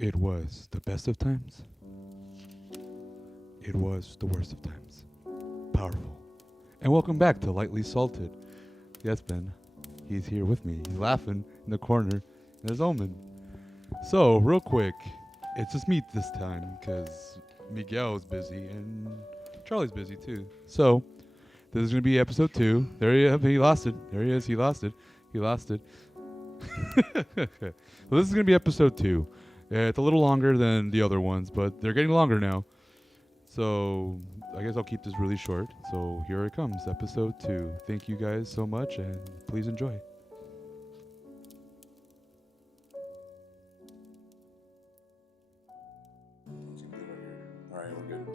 It was the best of times. It was the worst of times. Powerful. And welcome back to Lightly Salted. Yes, Ben. He's here with me. He's laughing in the corner. And there's Omen. So, real quick, it's just me this time because Miguel's busy and Charlie's busy too. So, this is going to be episode 2. There he lost it. There he is. He lost it. He lost it. So this is going to be episode 2. It's a little longer than the other ones, but they're getting longer now. So I guess I'll keep this really short. So here it comes, episode 2. Thank you guys so much, and please enjoy. All right, we're good.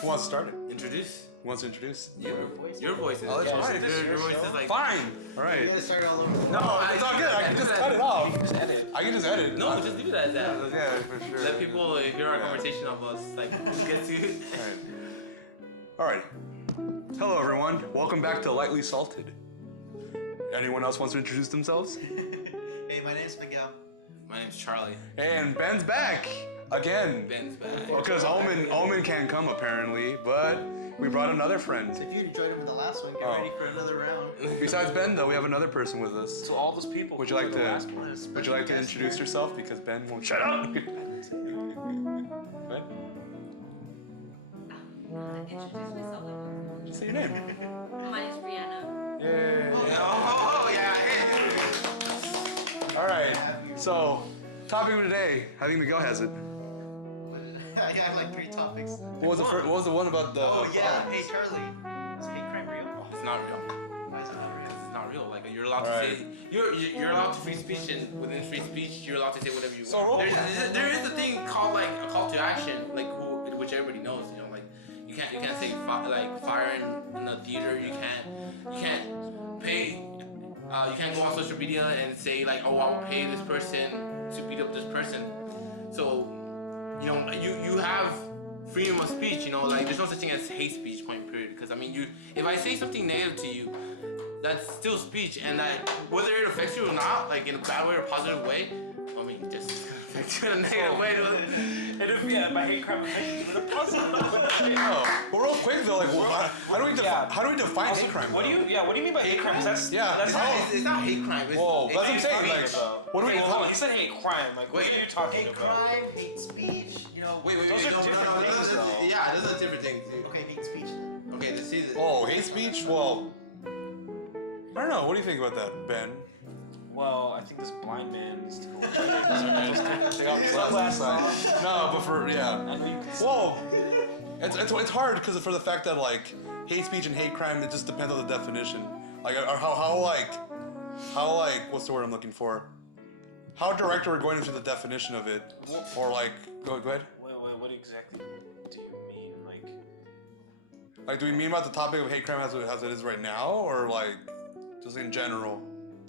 Who wants to start it? Introduce. Who wants to introduce? Your voice is. Oh, that's fine. Your voice is like. Fine. All right. You gotta start all over. No, It's all good. I can just cut it off. Just edit. I can just edit. No, just leave it as that. Yeah, for sure. Let people hear our conversation of us. Like, get to it. All right. Hello, everyone. Welcome back to Lightly Salted. Anyone else wants to introduce themselves? Hey, my name's Miguel. My name's Charlie. And Ben's back again. Ben's back. Because Omen can't come apparently, but we brought another friend. If you enjoyed him in the last one, get ready for another round. Besides Ben, though, we have another person with us. To all those people. Would you like to Special Would you like to guest introduce here. yourself? Because Ben won't shut up. Ben? Introduce myself. Say your name. My name's Brianna. Yay. Oh, yeah. All right. So, topic of today. I think Miguel has it. I have like 3 topics. What was the one about the? Oh yeah. Hey Charlie, is hate crime real? It's not real. Why is it not real? It's not real. Like, you're allowed to Alright. say. You're allowed to free speech, and within free speech, you're allowed to say whatever you So want. real- There is a thing called like a call to action, like which everybody knows. You know, like you can't say fire in a theater. You can't pay. You can't go on social media and say like, oh, I'll pay this person to beat up this person. So, you know, you have freedom of speech. You know, like there's no such thing as hate speech. Point period. Because I mean, if I say something negative to you, that's still speech, and that whether it affects you or not, like in a bad way or positive way, I mean, just affects you in a negative way. And if my hate crime affects you in a positive way. Oh, well, real quick though, like, how do we define Also, hate crime? what do you mean by hate crime? 'Cause that's It's how. it's not hate crime. It's, Whoa, it's that's what I'm saying. hate Like, speech. what do we? Wait, hold on, he said hate crime. Like, what are you talking Hate about? crime, hate speech. You know. Wait, Those are different things, though. Yeah, those are different things. Okay, hate speech. Then. Okay, let's see this. Oh, hate speech. Well, I don't know. What do you think about that, Ben? Well, I think this blind man needs to go. Take off the glasses. No, but for Whoa, it's hard because for the fact that like hate speech and hate crime, it just depends on the definition. Like, or how what's the word I'm looking for? How direct are we going into the definition of it? Or like, go ahead. Wait, what exactly do you mean? Like, do we mean about the topic of hate crime as it is right now, or like just in general?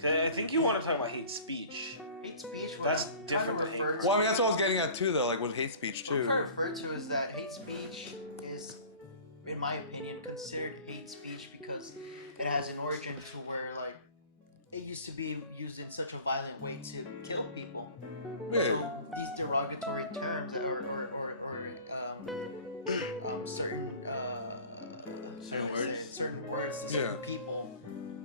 I think you want to talk about hate speech. Hate speech. What That's I'm different trying to thing. refer to- Well, I mean that's what I was getting at too, though. Like with hate speech What I'm too. trying to refer to is that hate speech is, in my opinion, considered hate speech because it has an origin to where like it used to be used in such a violent way to kill people. Yeah. So these derogatory terms or certain words to certain people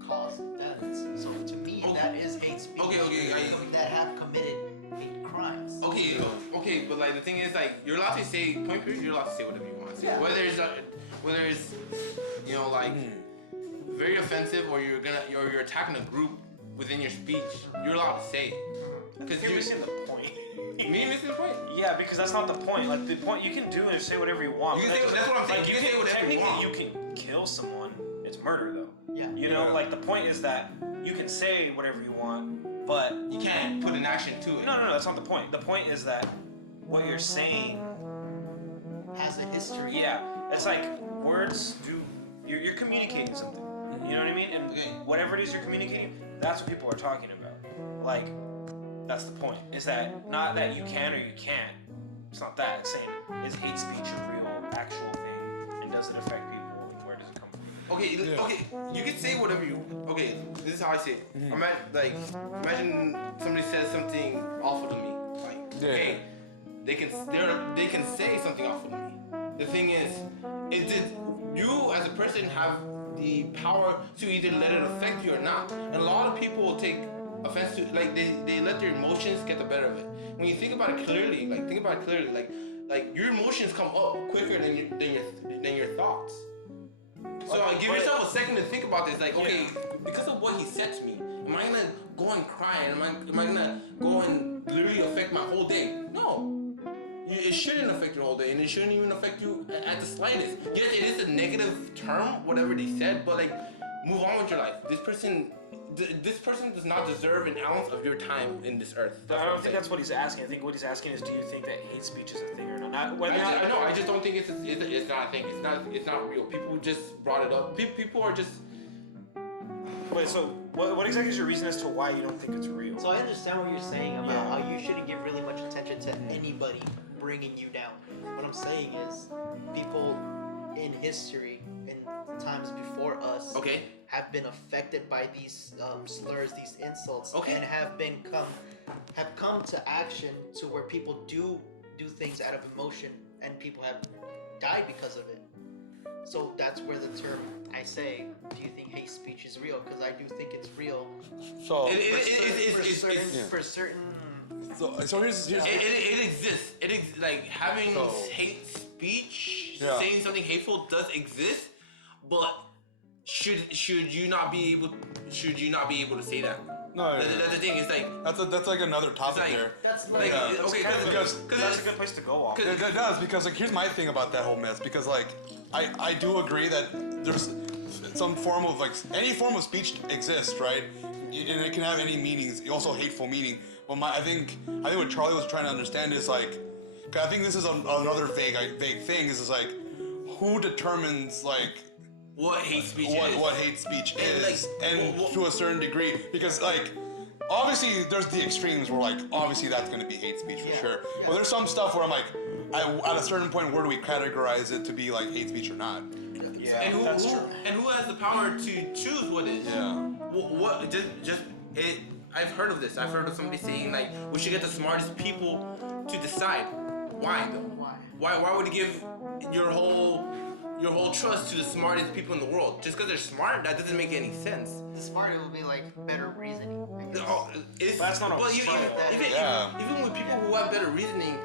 cause deaths. So to me, that is hate speech. Okay, that have committed hate crimes. Okay, but like the thing is, like you're allowed to say point period. You're allowed to say whatever you want to say. Yeah. Whether it's you know like very offensive or you're attacking a group within your speech, you're allowed to say it. Because You're missing the point. Me missing the point. Yeah, because that's not the point. Like the point, you can do is say whatever you want. You but can say- that's what I'm saying. Like, You can say whatever you technically want. you can kill someone. It's murder though. Yeah. You know, Yeah. like the point is that you can say whatever you want, but You can't put an action to it. no, that's not the point. The point is that what you're saying, Has a history. yeah, it's like words do. You're communicating something. You know what I mean? And Okay. whatever it is you're communicating, that's what people are talking about. Like, that's the point. Is that not that you can or you can't? It's not that. It's saying, is hate speech a real, actual thing, and does it affect people, and where does it come from? Okay, Yeah. okay, you can say whatever you. Okay, this is how I say it. Imagine somebody says something awful to me, like Yeah. Okay, they can say something off of me. The thing is did you as a person have the power to either let it affect you or not? And a lot of people will take offense to like they let their emotions get the better of it. When you think about it clearly, like your emotions come up quicker than your thoughts. So give yourself a second to think about this. Like, okay, because of what he said to me, am I gonna go and cry? And am I gonna go and literally affect my whole day? No. It shouldn't affect your whole day, and it shouldn't even affect you at the slightest. Yes, it is a negative term, whatever they said, but like, move on with your life. This person does not deserve an ounce of your time in this earth. I don't think that's what he's asking. I think what he's asking is, do you think that hate speech is a thing or not? I know. I just don't think it's not a thing. It's not real. People just brought it up. People are just. Wait. So what exactly is your reason as to why you don't think it's real? So I understand what you're saying about how you shouldn't give really much attention to anybody bringing you down. What I'm saying is, people in history, in times before us, have been affected by these slurs, these insults, and have come to action to where people do things out of emotion, and people have died because of it. So that's where the term, I say, do you think hate speech is real? Because I do think it's real. So for certain. So here's it exists. Like having hate speech, saying something hateful does exist, but should you not be able to say that? No, that's the thing. It's like that's like another topic there. That's like because that's a good place to go off. It does, because like here's my thing about that whole mess, because like I do agree that there's some form of like any form of speech exists, right? And it can have any meanings, also hateful meaning. But I think what Charlie was trying to understand is like, 'cause I think this is another vague thing. Is like, who determines like what hate speech what hate speech is, like, and to a certain degree, because like obviously there's the extremes where like obviously that's going to be hate speech for sure, but there's some stuff where I'm like, at a certain point, where do we categorize it to be like hate speech or not? Yeah, and that's true. And who has the power to choose what is? Yeah. What just it? I've heard of this. I've heard of somebody saying like we should get the smartest people to decide. Why though? Why would you give your whole trust to the smartest people in the world? Just because they're smart, that doesn't make any sense. The smarter will be like better reasoning. That's not always even with people who have better reasoning,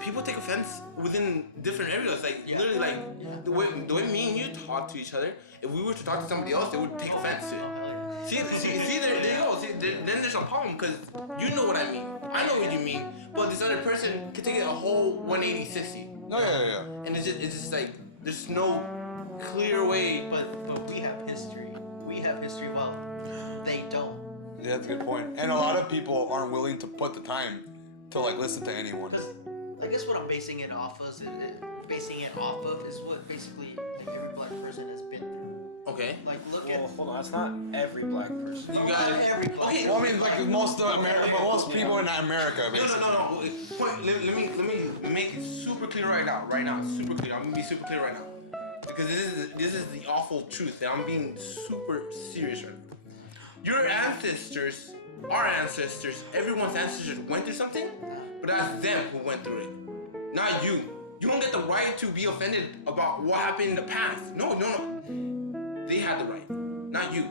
people take offense within different areas. Like literally, like the way me and you talk to each other. If we were to talk to somebody else, they would take offense to it. See, there you go. See, then there's a problem, because you know what I mean. I know what you mean, but this other person could take it a whole 180, 60. Oh yeah. And it's just like there's no clear way. But we have history. We have history. Well, they don't. Yeah, that's a good point. And a lot of people aren't willing to put the time to like listen to anyone. Because I guess what I'm basing it off of is what basically like every black person has been through. Okay. Like look Hold on, that's not every black person. You got every black okay. Well, I mean, like most of America, but most people in America, basically. No. Let me make it super clear right now. Super clear. I'm gonna be super clear right now, because this is the awful truth, and I'm being super serious right now. Your ancestors, our ancestors, everyone's ancestors went through something, but that's them who went through it, not you. You don't get the right to be offended about what happened in the past. No. They had the right, not you.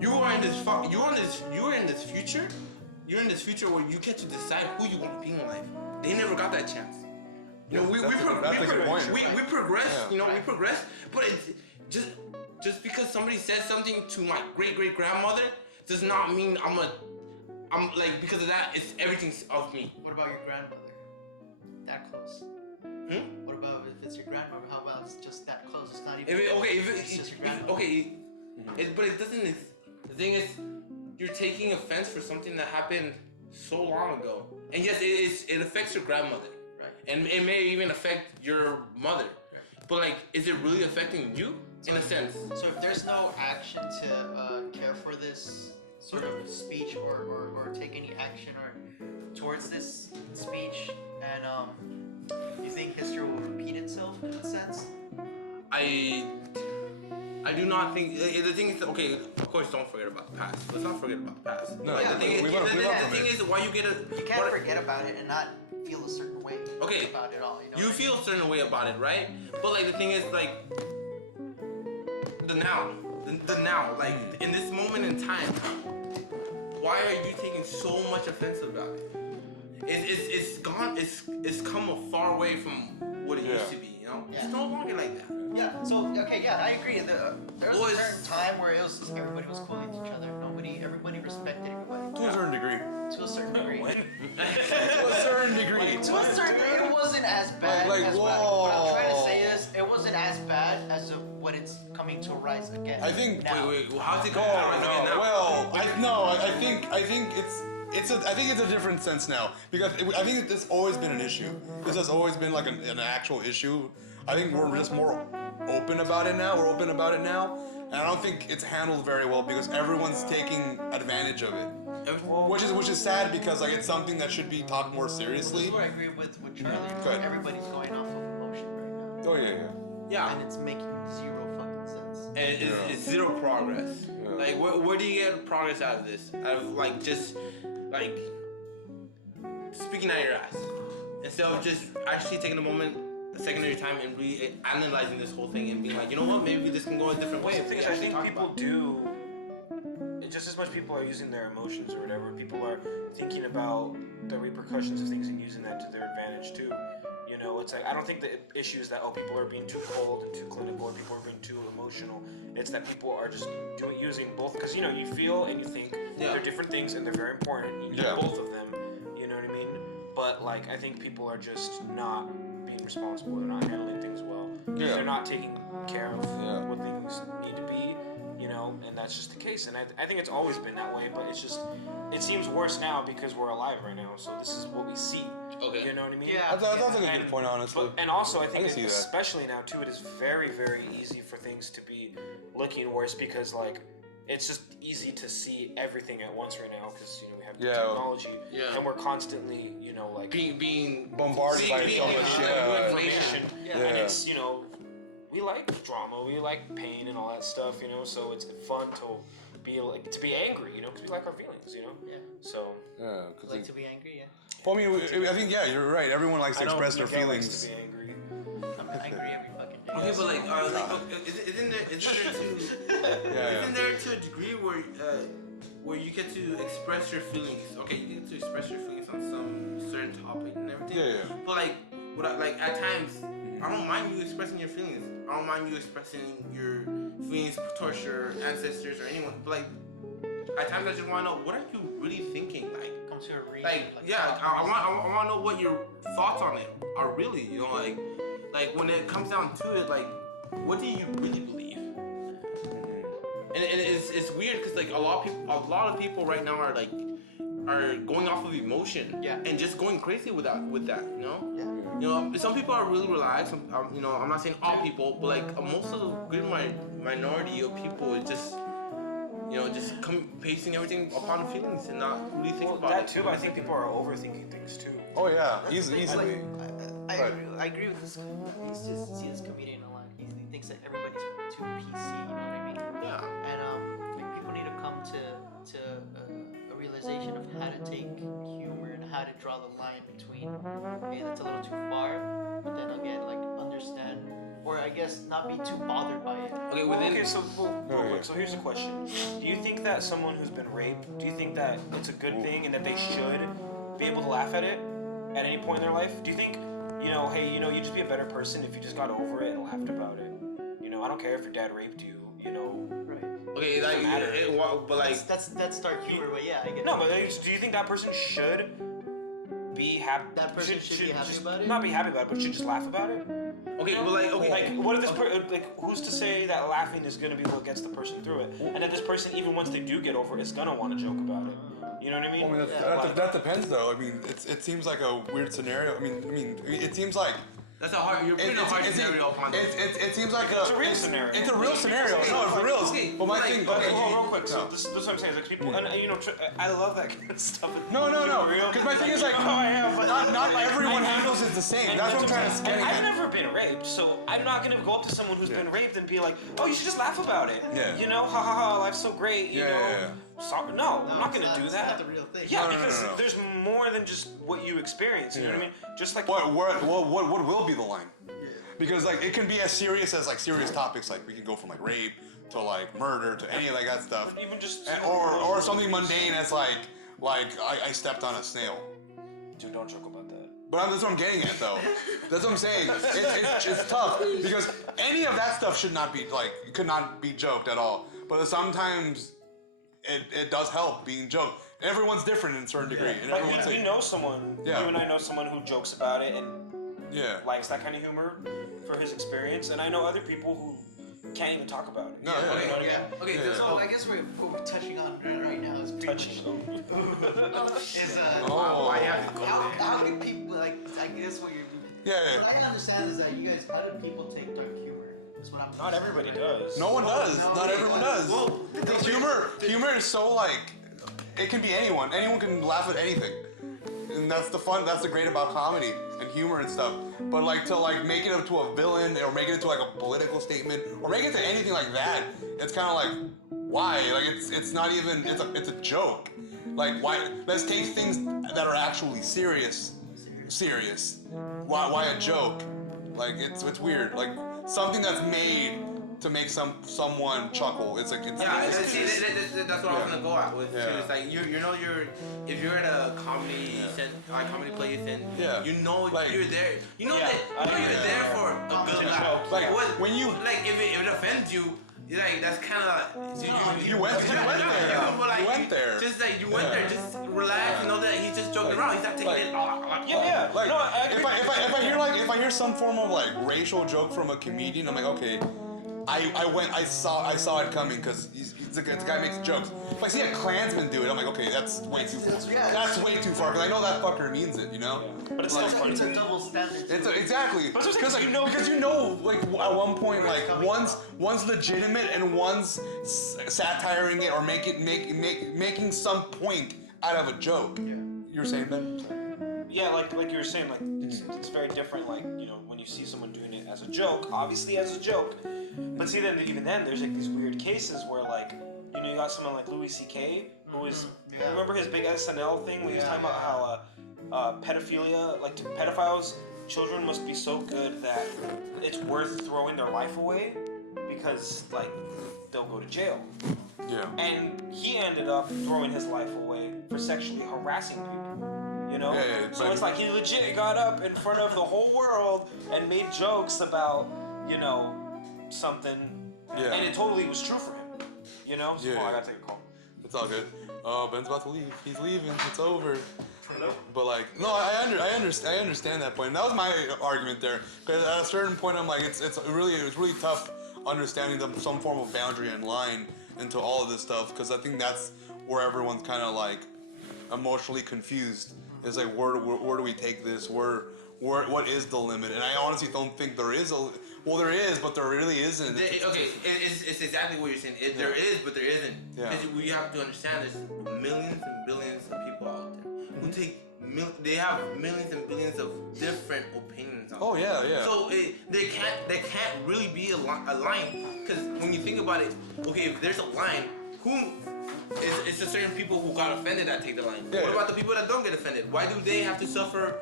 You are in this future. You're in this future where you get to decide who you want to be in life. They never got that chance. You know, we progress. Yeah. You know, we progress. But it's just because somebody said something to my great grandmother does not mean I'm like, because of that, it's everything's of me. What about your grandmother? That close. What about if it's your grandmother? How about it's just that close? It's not even. It's just your grandmother. But it doesn't. The thing is, you're taking offense for something that happened so long ago, and yes, it affects your grandmother, Right. And it may even affect your mother. Right. But like, is it really affecting you in a sense? So if there's no action to care for this sort of speech or take any action or towards this speech, and you think history will repeat itself in a sense? I do not think the thing is okay. Of course, don't forget about the past. Let's not forget about the past. No, like, yeah, the thing is, we the love thing it. is, why you get a You can't forget about it and not feel a certain way Okay. about it all. You know. You feel a certain way about it, right? But like the thing is, like the now, like in this moment in time, why are you taking so much offense about it? It's gone. It's come a far way from what it used to be. You know, Yeah. it's no longer like that. Yeah. So okay. Yeah, I agree. There was Was- a certain time where it was just, everybody was cool with each other. Everybody respected everybody To a certain degree. to a certain degree. To a certain degree. To a certain degree, it wasn't as bad Like, as what I'm trying to whoa. say is it wasn't as bad as of what it's coming to rise again. I think. now. Wait, how's it No, going no. now? Well, I think it's a different sense now because I think it's always been an issue. This has always been like an actual issue. I think we're just more open about it now. We're open about it now, and I don't think it's handled very well because everyone's taking advantage of it. Which is sad because like it's something that should be talked more This seriously. is where I agree with Charlie. Good. Everybody's going off of emotion right Oh yeah, Yeah. now, and it's making zero fucking sense. And it's zero progress. Yeah. Like, where do you get progress out of this? Out of like just like speaking out your ass instead of just actually taking a moment, a second of your time, and analyzing this whole thing and being like, you know what, maybe this can go a different way. The if thing we is, I actually think talk people about do. Just as much people are using their emotions or whatever, people are thinking about the repercussions of things and using that to their advantage too. You know, it's like I don't think the issue is that people are being too cold and too clinical, or people are being too emotional. It's that people are just using both because you feel and you think Yeah. they're different things and they're very important. You need Yeah. both of them. You know what I mean? But like I think people are just not being responsible. They're not handling things well. Yeah. They're not taking care of Yeah. what things need to be. And that's just the case. And I think it's always been that way, but it seems worse now because we're alive right now. So this is what we see. Okay. You know what I mean? Yeah. that's a good point, honestly. And also, I think can see that. especially now too, it is very, very easy for things to be looking worse because like it's just easy to see everything at once right now because we have the Yeah. technology Yeah. and we're constantly like being Bombarded by so much shit. information. Yeah. And Yeah. it's we like drama, we like pain and all that stuff, so it's fun to be angry, because we like our feelings, Yeah. So Yeah, Like to be angry, yeah. well, I think you're right. Everyone likes to I know express their Miguel likes feelings. to be angry. I'm angry every fucking day. Okay, but like, isn't there to a degree where you get to express your feelings? Okay, you get to express your feelings on some certain topic and everything. Yeah. But like at times, I don't mind you expressing your feelings. I don't mind you expressing your feelings towards your ancestors or anyone. But like at times, I just want to know what are you really thinking, like. Come to a reason. Like, yeah, I want to know what your thoughts on it are really, like when it comes down to it, like, what do you really believe? And it's weird because like a lot of people right now are going off of emotion, Yeah. and just going crazy with that, Yeah. Some people are really relaxed. I'm not saying all people, but like most of the good minority of people is just. Just pasting everything upon feelings and not really think about that it. too. I think people are overthinking things too. Oh yeah, easily. I agree with this. I used to see this comedian a lot. He thinks that everybody's too PC. You know what I mean? Yeah. And like people need to come to a realization of how to take humor and how to draw the line between okay, that's a little too far, but then again understand, or I guess not be too bothered by it. Okay, Real quick, so here's a question. Do you think that someone who's been raped, do you think that it's a good thing and that they should be able to laugh at it at any point in their life? Do you think, hey, you just be a better person if you just got over it and laughed about it? I don't care if your dad raped you, Right. Okay, doesn't matter. but like That's dark humor, but yeah, I get. No, but do you think that person should be happy? That person should be happy about it? Not be happy about it, but should just laugh about it? okay, but Like, what if this who's to say that laughing is gonna be what gets the person through it, and that this person, even once they do get over it, is gonna want to joke about it? You know what I mean? I mean, that depends, though. I mean, it seems like a weird scenario. I mean, it seems like That's a hard. You're putting a hard scenario upon them. It seems like It's a real scenario. It's a real scenario. No, it's real. Okay, But my like, thing. Okay, Okay, well, real quick. So no. this is what I'm saying. Is like people, and you know, I love that kind of stuff. No. Real. Because my thing is like, You know how I am, but not like, everyone I- handles it the same. And That's what I'm trying and to get I've at. never been raped, so I'm not gonna go up to someone who's been raped and be like, "Oh, you should just laugh about it." Yeah. You know, ha ha ha, life's so great. You Yeah, know. yeah, So, no, I'm not gonna do It's that. not the real thing. Yeah, No, because no. there's more than just what you experience. You know what I mean? Just like What will be the line? Because like it can be as serious as like serious topics, like we can go from like rape to like murder to any of like that stuff, even just or something mundane as like I stepped on a snail. Dude, don't joke about that. But that's what I'm getting at though. That's what I'm saying. It's tough because any of that stuff should not be like it could not be joked at all. But sometimes it does help being joked. Everyone's different in a certain degree. And Like everyone's we know someone. Yeah. You and I know someone who jokes about it and yeah. likes that kind of humor for his experience, and I know other people who can't even talk about it. No, yeah. Okay, You know what I yeah. mean? Okay, Yeah. So I guess what we're touching on right now is pretty Touching. much is Oh. Why you have to go how there? can people like I guess what you're Yeah. what I can understand is that you guys how do people take dark humor? That's what I'm Not everybody does. No one does. No, Not they everyone don't. does. Well, Because humor is so like, it can be anyone. Anyone can laugh at anything, and that's the fun. That's the great about comedy and humor and stuff. But like to like make it up to a villain or make it into like a political statement or make it to anything like that, it's kind of like why? Like it's not even it's a joke. Like why? Let's take things that are actually serious. Why a joke? Like it's weird. Like something that's made to make someone chuckle. It's like it's Yeah, that's what I was gonna go at with. Yeah. Too. It's like if you're at a comedy comedy place and Yeah. you know Like- you're there, you know Yeah, that I you're agree. there for a good laugh. Like, what, when you- like if it offends you. Like that's kind of You went there. but, You went there. Just like you went Yeah. there, just relax and know that he's just joking around. He's not taking like- it. Yeah. Like No, I agree. if I hear some form of like racial joke from a comedian, I'm like, okay, I saw it coming because the guy makes jokes. If I see a Klansman do it, I'm like, okay, that's way too far because I know that fucker means it, you know. But it's still funny. It's a double standard. Exactly. But it's Because like, because you know, like at one point, like one's legitimate and one's satiring it or making some point out of a joke. You're saying that? Yeah, like you were saying, like it's very different. Like you know, when you see someone doing it as a joke, obviously as a joke. But see, then even then, there's like these weird cases where like you know you got someone like Louis C.K. who is Yeah. remember his big SNL thing when he was talking about how pedophilia, like to pedophiles, children must be so good that it's worth throwing their life away because like they'll go to jail. Yeah. And he ended up throwing his life away for sexually harassing people. You know? Yeah, So like- it's like he legit got up in front of the whole world and made jokes about, you know, something. Yeah. And it totally was true for him. You know? So, Yeah. oh, I gotta take a call. It's all good. Oh, Ben's about to leave. He's leaving. It's over. Hello? But like, no, I understand that point. And that was my argument there. Because at a certain point, I'm like, it's really tough understanding some form of boundary and line into all of this stuff. Because I think that's where everyone's kind of like emotionally confused. It's like, where do we take this? What is the limit? And I honestly don't think there is a. Well, there is, but there really isn't. Okay, it's exactly what you're saying. There is, but there isn't. Yeah. Because we have to understand there's millions and billions of people out there who take they have millions and billions of different opinions. Oh yeah, yeah. So there can't really be a line, because when you think about it, okay, if there's a line, it's the certain people who got offended that take the line. Yeah. What about the people that don't get offended? Why do they have to suffer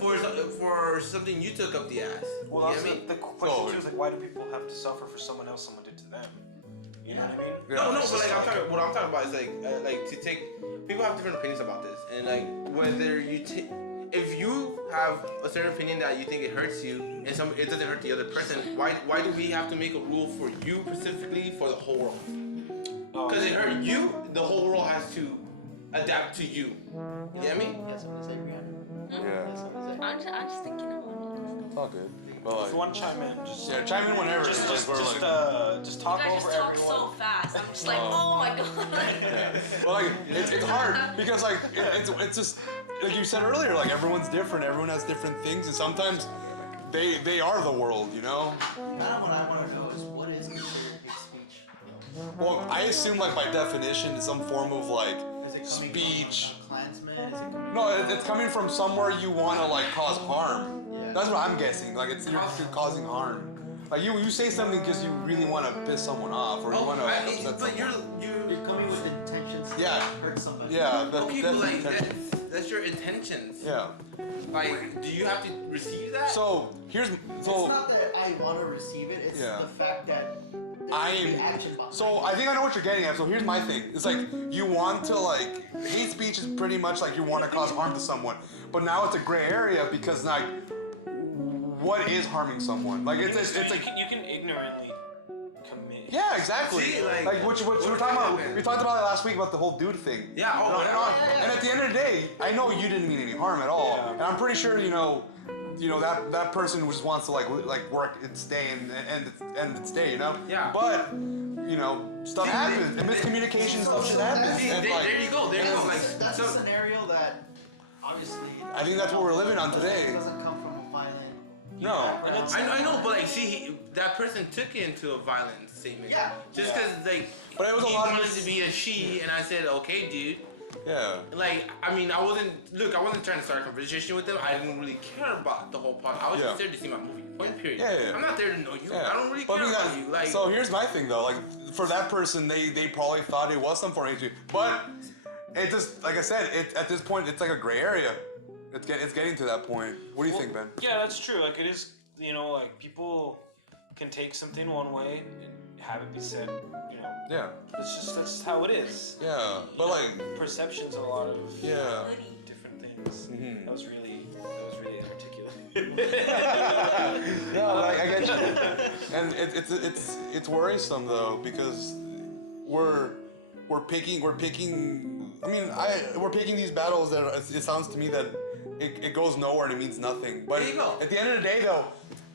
for something you took up the ass? Well, You that's know what I mean? the question too is like, why do people have to suffer for someone else someone did to them? You know what I mean? Yeah. No, but like what I'm talking about is like to take. People have different opinions about this, and like whether you take. If you have a certain opinion that you think it hurts you, and it doesn't hurt the other person, why do we have to make a rule for you specifically for the whole world? Because it hurt you, the whole world has to adapt to you. You get me? Yes, I'm gonna say Rihanna. Yeah. Yes, I'm gonna say. I'm just thinking about it. It's all good. But If like, you want to chime in, just yeah, chime in whenever. just we're like, talk You guys over just talk everyone. so fast. I'm just like, Oh. oh my god. yeah. But like, it's hard because like it's just like you said earlier. Like everyone's different. Everyone has different things, and sometimes they are the world, you know. Kind of what I want to know is what is considered hate speech? Well, I assume like by definition, it's some form of like Is it coming speech. from a Klansman? Is it coming No, it's coming from somewhere you want to like cause harm. Yeah. That's what I'm guessing. Like you're causing harm. Like you say something because you really want to piss someone off or you want to upset but someone. You're coming with intentions to Yeah. hurt somebody. Yeah, Okay, but like intention. that's your intentions. Yeah. Like, do you have to receive that? So here's It's not that I want to receive it. It's Yeah. the fact that I'm- there's action behind So it. I think I know what you're getting at. So here's my thing. It's like you want to like hate speech is pretty much like you want to cause harm to someone, but now it's a gray area because like what is harming someone? Like it's like you can ignorantly commit. yeah, exactly. See, like, which we what were talking about. happened? We talked about it last week about the whole dude thing. Yeah, oh, And, yeah. and at the end of the day, I know you didn't mean any harm at all, Yeah. and I'm pretty sure you know that person just wants to like work its day and its day, you know. Yeah. But you know stuff happens, and miscommunication stuff just happens. See, And, there, like, there you go. There you go. Like, That's so, a scenario that obviously. I think that's what we're living on today. It doesn't come from a violent. No. And it's, I know, but like, see, that person took it into a violent statement. Yeah. Just Yeah. because like But it was a he lot of wanted mis- to be a she, and I said, okay, dude. Yeah. Like, I mean, I wasn't trying to start a conversation with them. I didn't really care about the whole part. I was Yeah. just there to see my movie. Point period. Yeah. I'm not there to know you. Yeah. I don't really But care I mean, about you. Like, so here's my thing though. Like for that person, they probably thought it was some form of hatred, but it just like I said, at this point it's like a gray area. It's getting to that point. What do you think, Ben? yeah, that's true. Like it is, you know, like people can take something one way and have it be said, you know. Yeah. That's how it is. Yeah. But like Perceptions of a lot of yeah. different things. Mhm. That was really inarticulate. Yeah, like, I get you. And it's worrisome though because we're picking. I mean, we're picking these battles that it sounds to me that it goes nowhere and it means nothing. But There you go. at the end of the day though,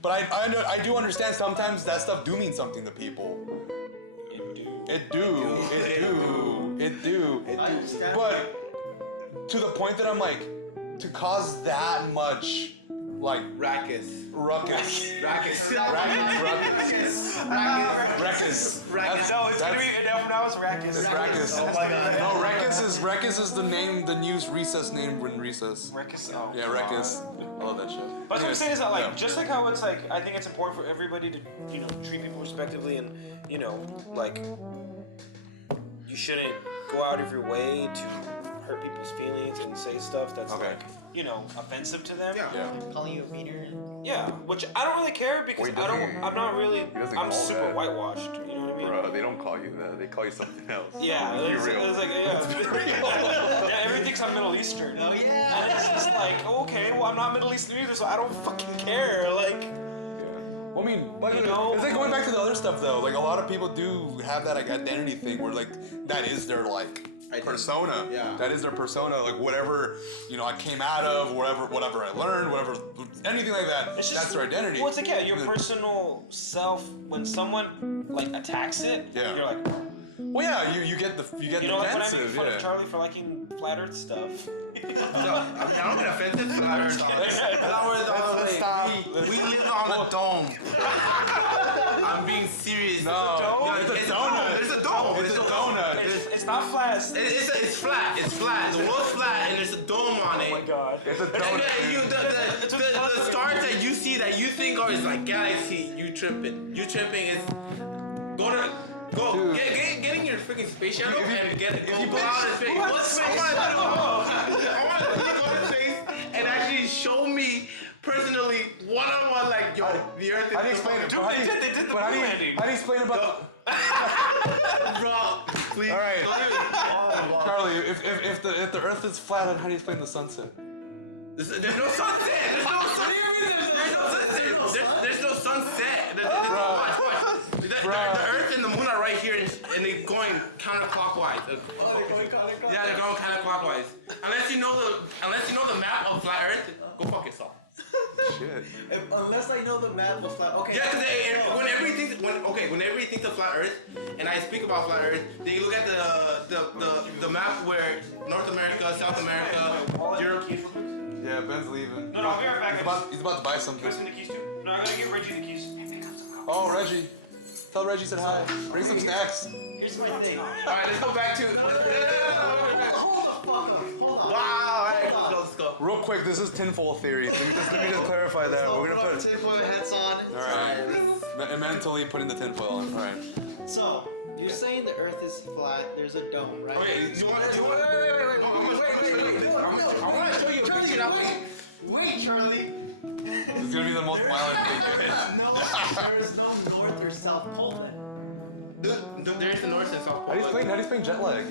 but I do understand sometimes that stuff do mean something to people. It do. I understand. But to the point that I'm like, to cause that much like Rackus. ruckus. Rackus. Ruckus. No, it's gonna be now it's Rackus. It's Rackus. Oh my God. No, Rackus is the name, the new recess name in recess. Rackus. Oh, Yeah, Rackus. I love that show. But what I'm saying is that, like, Yeah. just like how it's like, I think it's important for everybody to, you know, treat people respectively, and you know, like, you shouldn't go out of your way to hurt people's feelings and say stuff that's Okay. like, you know, offensive to them. Yeah. Calling you a meaner. Yeah, which I don't really care because Wait, I don't. doesn't he- I'm not really. doesn't I'm call super that. whitewashed. You know what I mean? Bro, they don't call you that. They call you something else. Yeah, Be it's, real. it's like yeah, everything's on Middle Eastern. Oh yeah. And it's just like, okay, well, I'm not Middle Eastern either, so I don't fucking care. Like, Well, I mean, but You know- it's like going back to the other stuff though. Like a lot of people do have that like identity thing where like that is their like persona. Yeah. That is their persona. Like whatever I came out of, whatever I learned, anything like that. it's just That's their identity. Well, it's like, yeah, your personal self. When someone like attacks it, Yeah. you're like, Well, yeah, you get you know, like when I make defensive. fun Yeah. of Charlie for liking flat Earth stuff. No, I mean, I don't get offended, but I we live on a dome. I'm being serious. No, it's a donut. It's a dome. It's a donut. It's not flat. It's flat. It's flat. The world's flat, and there's a dome on it. Oh my god. It's a And then donut. the stars that you see that you think are is like galaxy. You tripping. You tripping is go Dude. get in your freaking space shuttle If you- and get if go you out of bitch- space. what? What's I want to go to space and actually show me personally one-on-one like yo the Earth is How do you explain it? Dude, How do they you- did the but how do moon you- landing. How do you explain about? bro. Please. All right, Charlie. If the Earth is flat, then how do you explain the sunset? There's no sunset. There's no sunset. There's no sunset. Watch. The Earth and the moon are right here, and they're going counterclockwise. Yeah, they're going counterclockwise. Unless you know the map of flat Earth, go fuck yourself. Shit. Unless I know the map of flat. Okay. Yeah, because whenever you think of flat Earth, and I speak about flat Earth, they look at the map where North America, South America, Europe. Yeah, Ben's leaving. No, I'll be right back. He's about to buy something. Give us the keys too. No, I gotta give Reggie the keys. Oh, Reggie. Tell Reggie said hi. Bring some snacks. Here's my thing. Alright, let's go back to. Hold the fuck up. Hold on. Wow, alright, let's go. Real quick, this is tinfoil theory. Let me just clarify that. So We're gonna put our put. tinfoil hats on. Alright. Mentally putting the tinfoil on. Alright. So, you're saying the Earth is flat. There's a dome, right? Okay, you want to wait. I want to show you a picture that way. Wait, Charlie. It's gonna be the most violent thing. There's no north or south pole then. There's the north and south pole. How do you explain jet lag?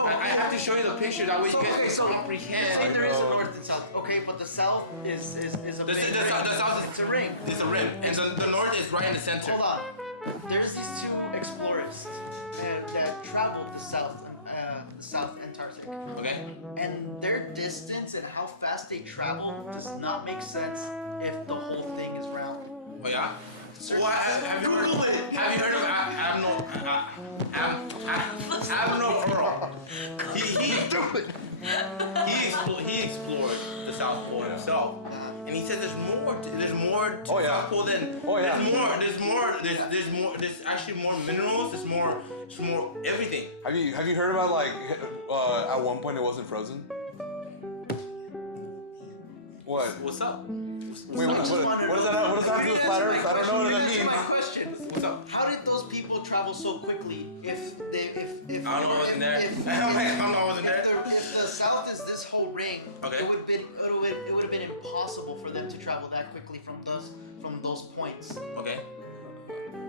I have to show you the picture that way you guys can Say comprehend. there is a north and south. Okay, but the south is a The big ring. south It's a ring. is a rim, and the north is right in the center. Hold on. There's these two explorers that traveled the South Antarctic. Okay. And their distance and how fast they travel does not make sense if the whole thing is round. Oh yeah. Search- Well, have you heard of Abno Earl? He explored the South Pole himself, and he said there's more to Oh, the yeah. South Pole than Oh, yeah. there's actually more minerals. There's more everything. Have you heard about like at one point it wasn't frozen? What? What's up? Wait, what does that have to do with flat Earth? I don't know what that Answer means. my question. What's up? How did those people travel so quickly if I don't know what's in there. I wasn't there. If the south is this whole ring, Okay. it would have been impossible for them to travel that quickly from those points. Okay.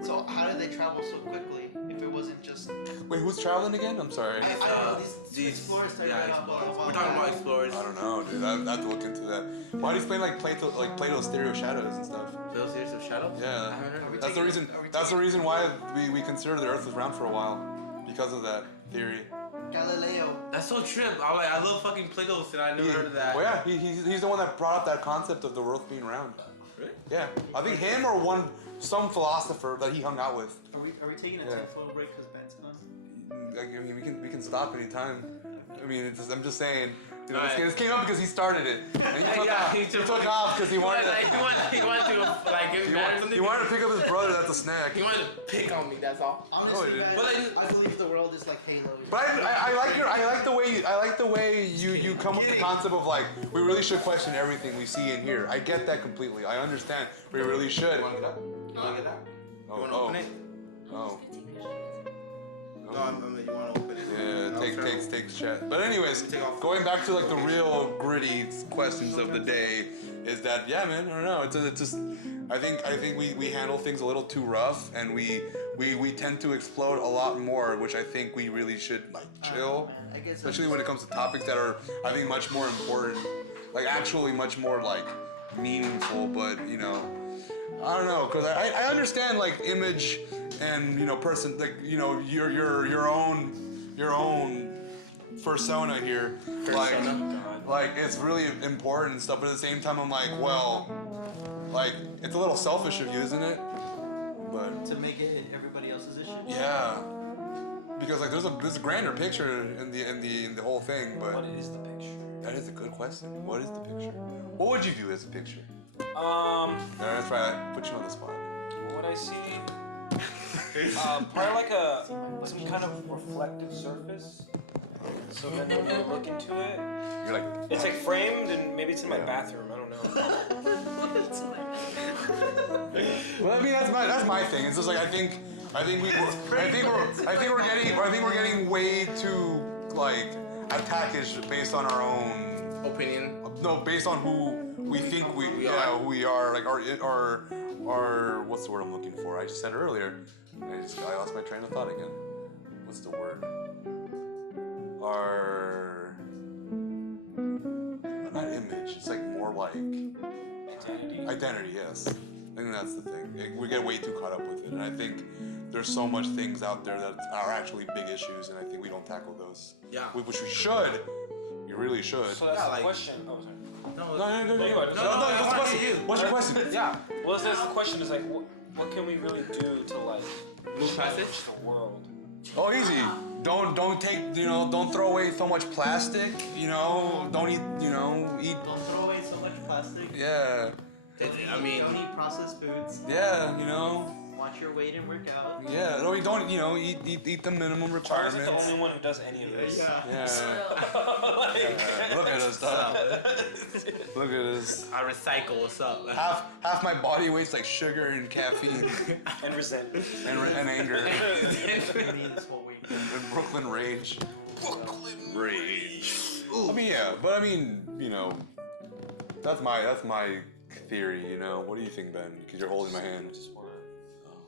So how did they travel so quickly if it wasn't just? Wait, who's traveling again? I'm sorry. I don't know these explorers. Yeah, explorers. We're talking about explorers. I don't know, dude. I have to look into that. Why do you explain like Plato's theory of shadows and stuff? Those years of shadows? I Yeah, haven't heard of it. that's the reason. That's the reason why we consider the Earth was round for a while, because of that theory. Galileo. That's so trip. I love fucking Plato's and I never heard of that. Well, yeah, he's the one that brought up that concept of the Earth being round. Really? Yeah, I think him or some philosopher that he hung out with. Are we taking a Yeah. tinfoil break because Ben's gone? Like, I mean, we can stop anytime. I mean, I'm just saying. You know, Alright. this came up because he started it, and he took Yeah, off. he He took- took off because he wanted. He wanted to like get mad or something. He wanted to pick up his brother. That's a snack. He wanted to pick on me. That's all. Honestly, dude. Ben, But like- I believe the world is like Halo. But I like the way you come with the concept of like we really should question everything we see and hear. I get that completely. I understand. We really should. You want to get up? You want to get up? Oh, You want to oh, open it? oh. No, I mean, you want to open it? Yeah, takes chat. But anyways, Take off. going back to like the real gritty questions of the day is that yeah, man, I don't know. It's just I think we handle things a little too rough, and we tend to explode a lot more, which I think we really should like chill, I guess especially when it comes to topics that are I think much more important, like actually much more like meaningful. But you know, I don't know, because I understand like image and person like your own persona here, like it's really important and stuff. But at the same time, I'm like, well, like it's a little selfish of you, isn't it? But to make it in everybody else's issue. yeah, because like there's a grander picture in the whole thing. But What is the picture? that is a good question. What is the picture? What would you do as a picture? That's right. I put you on the spot. What I see? Probably like some kind of reflective surface. So then when you look into it, You're like, it's like framed, and maybe it's in my bathroom. I don't know. well, I mean that's my thing. It's just like I think we're getting way too like attackish based on our own Opinion. no, based on who we think We are. who we are, like our what's the word I'm looking for? I just said it earlier. I lost my train of thought again. What's the word? Our not image. It's like more like identity. Yes, I think that's the thing. We get way too caught up with it, and I think there's so much things out there that are actually big issues, and I think we don't tackle those. Yeah. Which we should. You really should. So that's Yeah, the like- question. Oh, sorry. No, No, No, what's the I wanna question? hear you. What's your question? Yeah. Well, that's the question. Is like, what can we really do to like Move past it. change the world? Oh, easy. Don't take, don't throw away so much plastic, don't eat, eat, Don't throw away so much plastic. yeah. I mean, don't eat processed foods. Yeah, you know. Watch your weight and work out. Yeah, no, you don't. You know, eat the minimum Charles requirements. is the only one who does any of this. Yeah. So, Yeah. Look at us, dog. Look at us. I recycle. What's up? Half my body weight's like sugar and caffeine And resentment. and anger Means what we and Brooklyn rage. Brooklyn rage. I mean, yeah, but I mean, you know, that's my theory. You know, what do you think, Ben? Because you're holding my hand.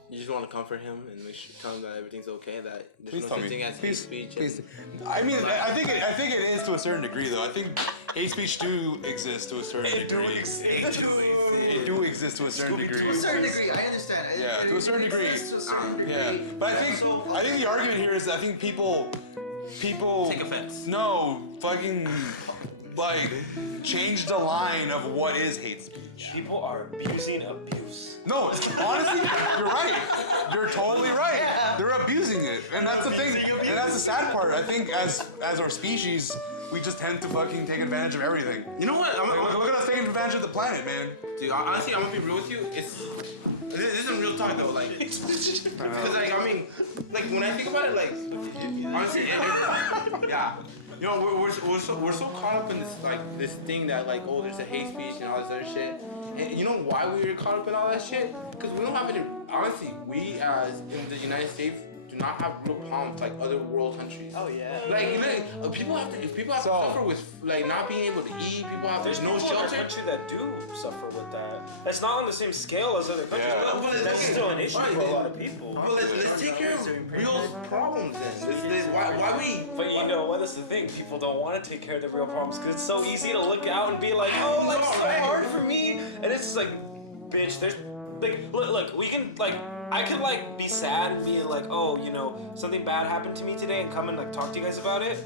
You just want to comfort him and make sure, tell him that everything's okay. That there's Please no tell such me. thing as hate Please, speech. please. I mean, I think it is to a certain degree, though. I think hate speech do exist to a certain degree. It do exist to a certain degree. To a certain degree, I understand. Yeah, to a certain degree. To a certain degree. Yeah, but I think the argument here is that I think people Take offense. No, fucking like change the line of what is hate speech. People are abusing abuse. No, honestly, you're right. You're totally right. Yeah. They're abusing it, and that's the thing. And that's the sad part. I think as our species, we just tend to fucking take advantage of everything. You know what? Look at us taking advantage of the planet, man. Dude, honestly, I'm gonna be real with you. This isn't real talk though. Like, because like I mean, like when I think about it, like honestly, yeah. You know, we're so caught up in this thing that like, oh, there's a hate speech and all this other shit. And you know why we're caught up in all that shit? Because we don't have any. Honestly, we as in the United States do not have real problems like other world countries. Oh yeah. Like people have to suffer with like not being able to eat. People have There's no people in our shelter. country that do suffer with that. That's not on the same scale as other countries, Yeah. but that's still an issue for a lot of people. But let's take care of real problems then. Why we? But you know what is the thing? People don't want to take care of the real problems because it's so easy to look out and be like, oh, life's so hard for me. And it's just like, bitch, there's like, look, we can like, I could like be sad and be like, oh, you know, something bad happened to me today and come and like talk to you guys about it.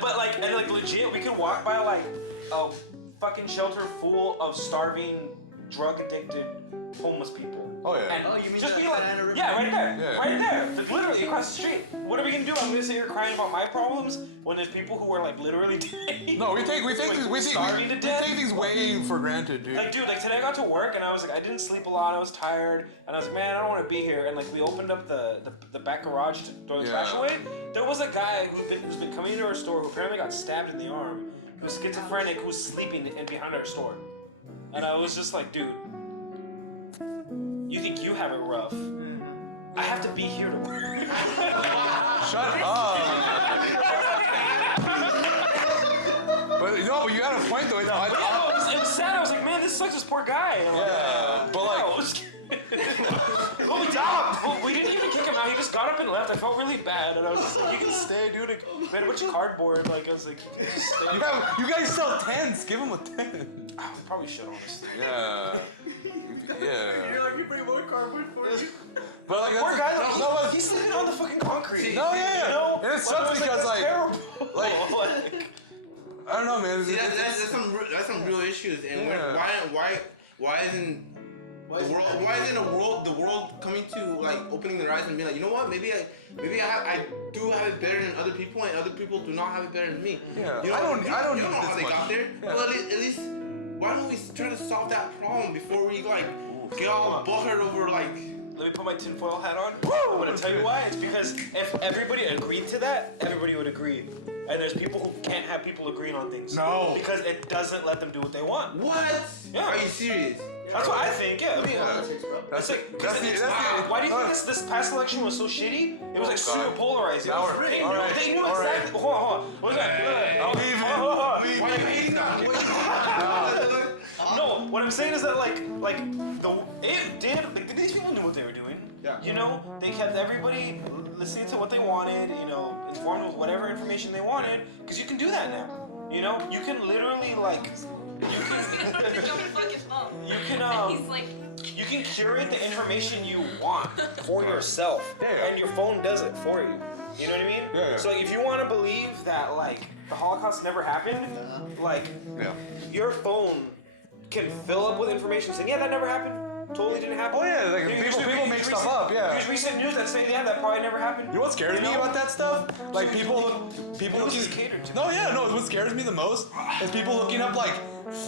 But like, and like legit, we could walk by like a fucking shelter full of starving, drug addicted, homeless people. Oh yeah. And Oh, you mean just that be like, banana river? yeah, right there, Yeah. right there, It's literally across the street. What are we gonna do? I'm gonna sit here crying about my problems when there's people who are like literally dying. No, we take starving to death. things way for granted, dude. Like, dude, like today I got to work and I was like, I didn't sleep a lot. I was tired, and I was like, man, I don't want to be here. And like, we opened up the back garage to throw the trash Yeah. away. There was a guy who's been coming into our store who apparently got stabbed in the arm. Who was schizophrenic, who was sleeping in behind our store. And I was just like, dude, you think you have it rough? I have to be here to work. Shut up. But no, you got a point though. It was sad. I was like, man, this sucks. This poor guy. And I'm like, Yeah, but like, oh, stop! Well, we didn't even kick him out. He just got up and left. I felt really bad, and I was just like, "You can stay, dude." Like, man, what's cardboard? Like, I was like, "You can just stay." you guys sell tents. Give him a tent. Oh, we probably should honestly. Yeah. Yeah. like, you bring more cardboard for you. But like, Poor guy, that's, like, no, but he's sleeping on the fucking concrete. no, yeah. You know? And it sucks was because that's like, terrible. like- I don't know, man. See, that's some real issues, and Yeah. why isn't the world coming to like opening their eyes and being like, you know what, maybe I do have it better than other people, and other people do not have it better than me. Yeah, You know, I don't you need know this how they much. got there. Yeah. Well, at least why don't we try to solve that problem before we like get all butthurt over like. Let me put my tinfoil hat on. I'm gonna tell you why. It's because if everybody agreed to that, everybody would agree. And there's people who can't have people agreeing on things. No. Because it doesn't let them do what they want. What? Yeah. Are you serious? That's what I think. Yeah. I mean, That's it's like, that's the, why do you think this past election was so shitty? It was like super polarizing. Now we're- They knew, alright, they knew alright. exactly. Hold on. What was that? I'm leaving. Hold on. Why are you hating on me? No, what I'm saying is that these people knew what they were doing. Yeah. You know, they kept everybody listening to what they wanted. You know, informed with whatever information they wanted. Because you can do that now. You know, you can literally like, you can He's like, you can curate the information you want for yourself, Yeah. and your phone does it for you. You know what I mean? Yeah. So like, if you want to believe that like the Holocaust never happened, like Yeah. your phone can fill up with information saying, yeah, that never happened. totally didn't happen. Oh yeah, like You people just- make you stuff recent- up. Yeah. There's recent news that say that probably never happened. You know what scares me about that stuff? Like people It was looking. just catered to. No, yeah, no. What scares me the most is people looking up like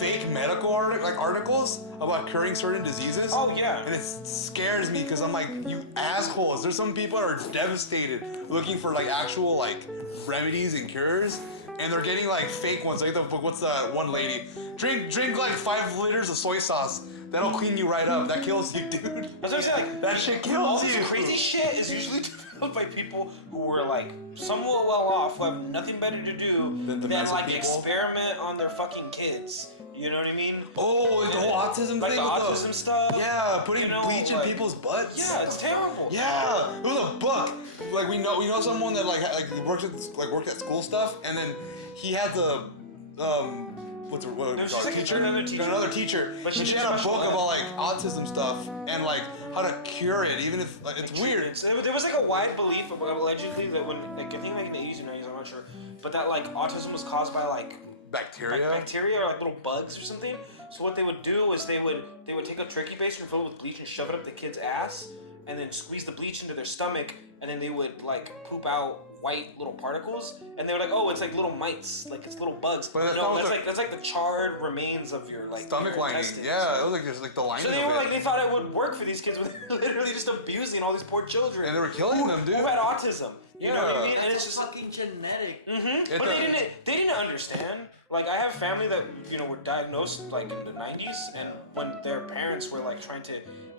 fake medical articles about curing certain diseases. Oh yeah. And it scares me because I'm like, you assholes. There's some people that are devastated looking for like actual like remedies and cures, and they're getting like fake ones. Like what's that one lady? Drink like 5 liters of soy sauce. That'll clean you right up. That kills you, dude. That's what I'm saying. Like, That shit all kills this you. crazy shit is usually developed by people who were like somewhat well off, who have nothing better to do Than to than mess with like people? experiment on their fucking kids. You know what I mean? Oh, like the whole autism Like thing. the with autism stuff. Yeah, putting you know, bleach in like- people's butts. Yeah, it's terrible. Yeah, it was a book. Like we know someone that like worked at school stuff, and then he had the what No, it she's called? like Teacher? another teacher. But she she did had a special book ed. about like autism stuff and like how to cure it, even if like it's weird. There was like a wide belief allegedly that when like I think like in the 80s or 90s, I'm not sure, but that like autism was caused by like Bacteria. bacteria or like little bugs or something. So what they would do is they would take a turkey baster and fill it with bleach and shove it up the kid's ass, and then squeeze the bleach into their stomach, and then they would like poop out white little particles, and they were like, oh, it's like little mites, like it's little bugs. But that's no, not that's like the charred remains of your like Stomach your lining. intestines. Yeah, it was like there's like the lining So they of were it. like, they thought it would work for these kids, but they were literally just abusing all these poor children. And they were killing them, dude. Who had autism. You know what I Yeah. mean? And it's It's just fucking genetic. Mm-hmm. But they didn't understand. Like I have family that were diagnosed like in the 90s, and when their parents were like trying to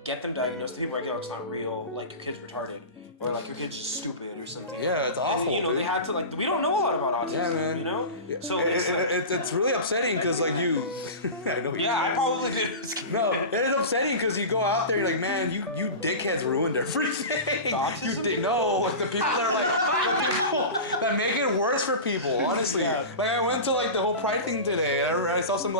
get them diagnosed, people were like, "Yo, it's not real. Like your kid's retarded, or like your kid's just stupid, or something." Yeah, it's awful. And, dude. they had to like. We don't know a lot about autism. Yeah, man. You know. Yeah. So it's like, it's really upsetting because like you. I know. yeah, I probably did. No, it is upsetting because you go out there, you're like, man, you dickheads ruined everything. You autism? no, like the people that are like the people that make it worse for people. Honestly, Yeah. like I went to like the whole Pride thing today. I saw some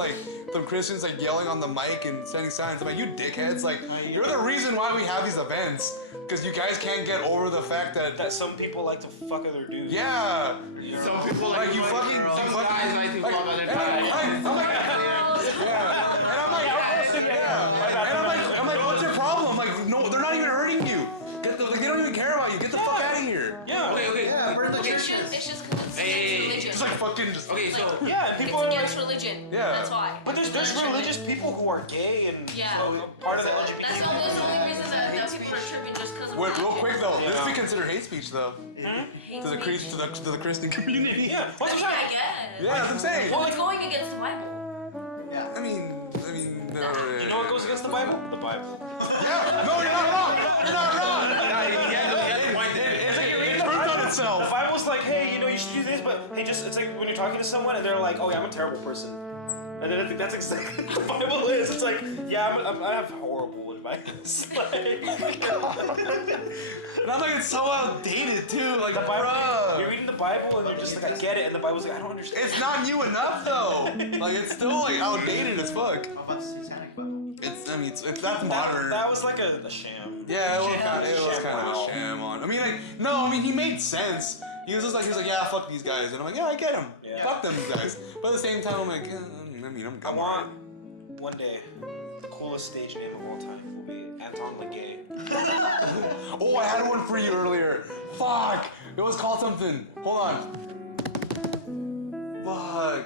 Christians like yelling on the mic and sending signs. I'm like, you dickheads! Like you're the reason why we have these events because you guys can't get over the fact that That some people like to fuck other dudes. yeah. Some people Like you fucking, some guys like to fuck other and I'm like, yeah, and I'm like, yeah, I'm like, what's your problem? Like, no, they're not even hurting you. Like, they don't even care about you. Get the fuck out of here. Yeah. Okay. Yeah, burn the Okay. It's churches. just because it's Hey, against religion. Just like fucking just. Okay, so Yeah, and It's people are like. against religion. Yeah. That's why. But there's religious people who are gay and Yeah. part of the LGBT. That's the only reason that people are tripping just because of Wait, real religion. quick though, this Yeah. be considered hate speech though Hate to the speech. to the Christian community. Yeah. What's I the mean, I time? guess. Yeah, that's what I'm saying. Well, it's going against the Bible. Yeah. I mean, You know what goes against the Bible? The Bible. Yeah, no, you're not wrong. You're not wrong. It turns on The itself. Bible's like, hey, you should do this, but hey, it's like when you're talking to someone and they're like, oh yeah, I'm a terrible person. And then I think that's exactly what the Bible is. It's like, yeah, I have horrible advice. And I'm like, it's so outdated too. Like, The Bible, bruh. you're reading the Bible and you're just like, I get it, and the Bible's like, I don't understand. It's not new enough though. Like it's still like outdated as fuck. How about the Satanic Bible? It's that's modern. That was like a sham. Yeah, it was Sham. kind of a sham on. I mean, like no, I mean he made sense. He was like yeah, fuck these guys, and I'm like yeah, I get him. Yeah. Fuck them guys. But at the same time, I'm like, I mean, I want one day the coolest stage name of all time will be Anton LaGay. Oh, I had one for you earlier. Fuck, it was called something. Hold on. Fuck,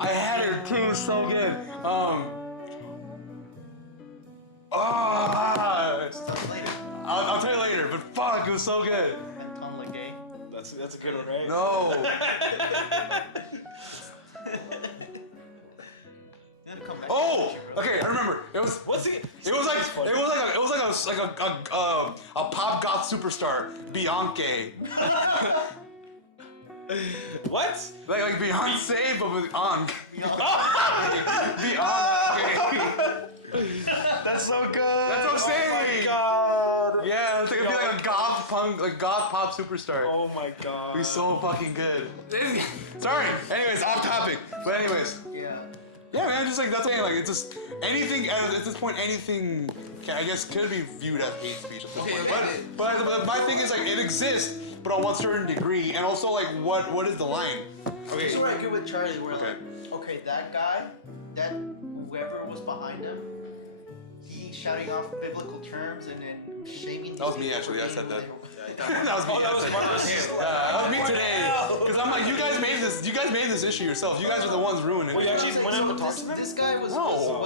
I had it too. It was so good. Later. I'll tell you later. But fuck, it was so good. Anton LaGay. That's a good one, right? No. Then come back Oh, to the picture, okay, I remember. It was. What's it? It was like a pop goth superstar, Beyonce, What? like Beyonce but with Ankh. Beyonce. That's so good. That's what I'm saying. Oh my god. Yeah, it's like, it'd be like a goth punk, like goth pop superstar. Oh my god. It'd be so fucking good. Sorry. Anyways, off topic. But anyways, Yeah. yeah, man, just like that's what I'm saying. Like it's just anything at this point, anything I guess could be viewed as hate speech at this Okay, point. okay. But my thing is like it exists, but on one certain degree, and also like what is the line? okay. This is where I agree with Charlie. Where Okay. like, okay, that guy, that whoever was behind him, he shouting off biblical terms and then shaming. That was me, these actually. people I said that. That was me. Oh, that was Marcus. That was me today. Because I'm like, you guys made this. You guys made this issue yourself. You guys are the ones ruining Well, it. you actually went up and talked to them? This guy was No.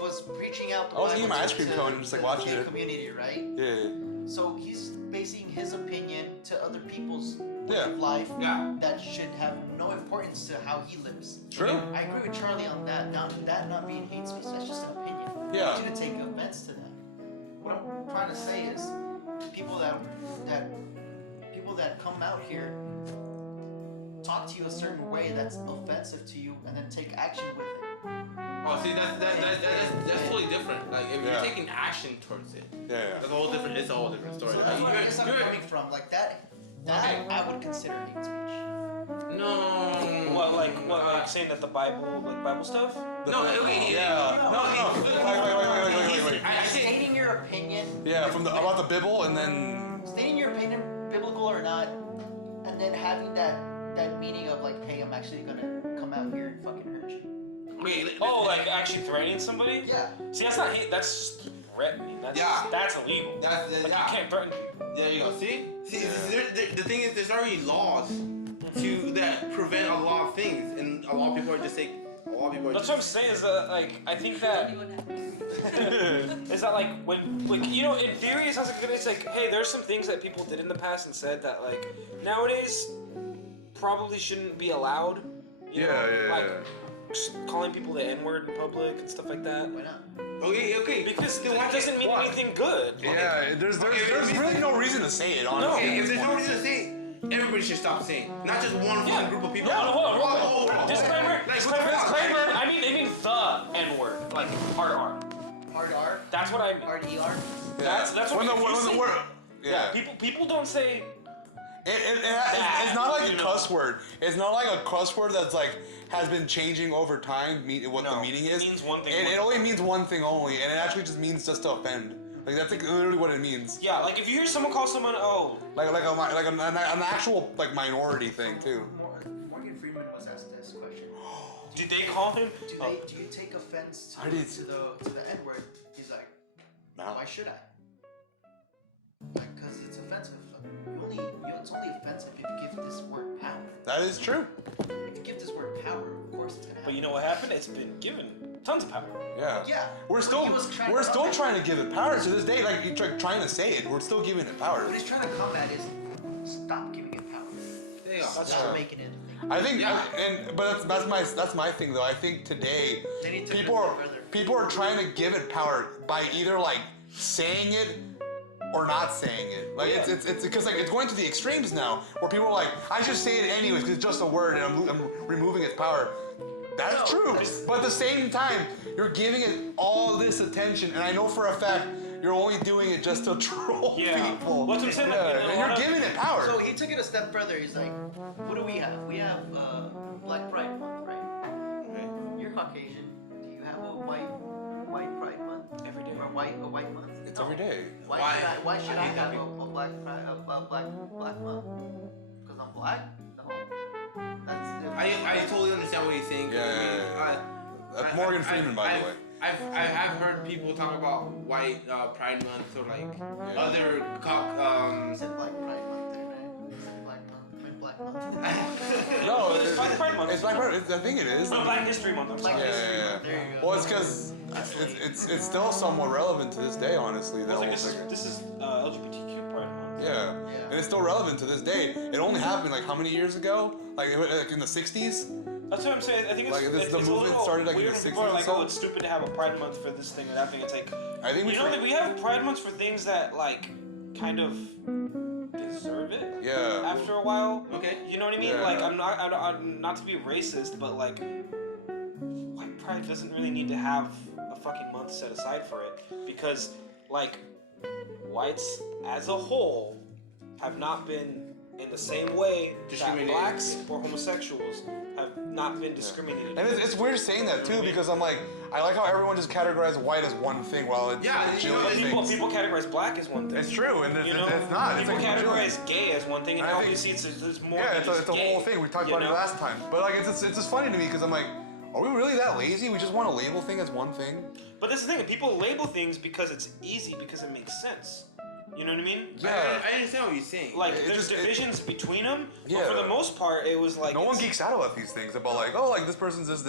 was preaching out the I was Bible eating my to- ice cream to- cone and just, like, to watching the it. community, right? Yeah. So he's basing his opinion to other people's way Yeah. of life Yeah. that should have no importance to how he lives. True. I agree with Charlie on that. That not being hate speech, that's just an opinion. Yeah. I want you to take offense to that. What I'm trying to say is, people that come out here talk to you a certain way that's offensive to you, and then take action with it. Oh, see, that's totally different. Like, if Yeah. you're taking action towards it, Yeah. that's a whole different. It's a whole different story. So Like, that's where I guess I'm you're- coming from. Like that Okay. I would consider hate speech. No. What, like saying that the Bible stuff? No, okay. Yeah. No. Wait. I think. Stating your opinion. Yeah, about the Bible, and then Stating your opinion, biblical or not, and then having that meaning of like, hey, I'm actually gonna come out here and fucking hurt you. Okay. Oh, like actually threatening somebody? Yeah. See, that's not hate. That's just threatening. That's illegal. That's Like, yeah. you can't threaten people. There you go. See, Yeah. the thing is, there's already laws that prevent a lot of things, and a lot of people are just like, a lot of people are That's just. what I'm saying. Is that like I think that is that like when like you know in theory it sounds like it's like hey there's some things that people did in the past and said that like nowadays probably shouldn't be allowed. You know, like just calling people the N-word in public and stuff like that. Why not? Okay. Because Then it why doesn't mean why? anything good. yeah, there's really no reason to say it. Honestly. Okay, if there's no reason to say it, everybody should stop saying it. Not just one Yeah. group of people. Yeah, hold on. Oh. Disclaimer. Like, Disclaimer. I mean the N-word, like hard R. Hard R, That's what I mean. hard ER. That's what when the confusing. word. Yeah, people don't say. It's not like a cuss word. It's not like a cuss word that's like has been changing over time. What the No, meaning it is. means one thing. It only means one thing only, and it actually just means just to offend. Like that's like literally what it means. Yeah, like if you hear someone call someone An actual like minority thing too. Morgan Freeman was asked this question. did they call him? Do you take offense I did. to the N word? He's like, No. why should I? Like, cause it's offensive. It's only offensive if you give this word power. That is true. If you give this word power, of course it's gonna happen. But you know what happened? It's been given tons of power. Yeah. Yeah. We're but still he was trying trying to give it power to this day. Like you're trying to say it, we're still giving it power. What he's trying to combat is stop giving it power. There you go. That's Stop true. making it a thing. I think, Yeah. but that's my thing though. I think today They need to people go are further. people are trying to give it power by either like saying it or not saying it. Like it's because like it's going to the extremes now where people are like, I should say it anyways because it's just a word and I'm removing its power. That's true, but at the same time, you're giving it all this attention, and I know for a fact you're only doing it just to troll people. What's what I'm saying? Yeah, Like, and you're giving it power. So he took it a step further. He's like, what do we have? We have Black Pride Month, right? You're Caucasian. Do you have a white Pride Month? Every day. Or a white month? It's No. every day. Why should I hate have that a black pride, a black month? Because I'm black? No. I totally understand what he's saying. Yeah. That's Morgan Freeman, by the way. I've heard people talk about white Pride Month or like other He said Black Pride Month there, man. He said Black Month. I mean Black Month. No, It's Black Pride Month. It's Black Pride. I think it is. Oh, Black History Month. I'm Black sorry. History Yeah. Month. There you go. Well, it's because it's still somewhat relevant to this day, honestly. I That was like, whole this thing. is LGBTQ Pride Month. Yeah. And it's still relevant to this day. It only happened like how many years ago? Like in the 60s? That's what I'm saying. I think it's Like, this- it's the a movement little started, like, in weird the when people are 60s like, or oh, so. it's stupid to have a Pride Month for this thing or that thing. It's like, I think we you know, like, we have Pride Months for things that like kind of deserve it Yeah. after a while. Okay. You know what I mean? Yeah. Like, I'm not to be racist, but like, white pride doesn't really need to have a fucking month set aside for it because, like, whites as a whole have not been in the same way that Discriminated. blacks or homosexuals have not been discriminated. And it's weird saying that too because I'm like, I like how everyone just categorizes white as one thing while it's Yeah, it's you know, million people, things. people categorize black as one thing. It's true, and You know, it's not. It's people like categorize gay as one thing, and I think- obviously it's more. Yeah, than it's a gay, whole thing. We talked you about it know? last time. But like, it's just funny to me because I'm like, are we really that lazy? We just want to label thing as one thing? But that's the thing. People label things because it's easy, because it makes sense. You know what I mean? Yeah. I understand what you're saying. Like, It there's just- divisions between them, Yeah. but for the most part, it was like... No one it's- geeks out about these things about like, oh, like this person's this.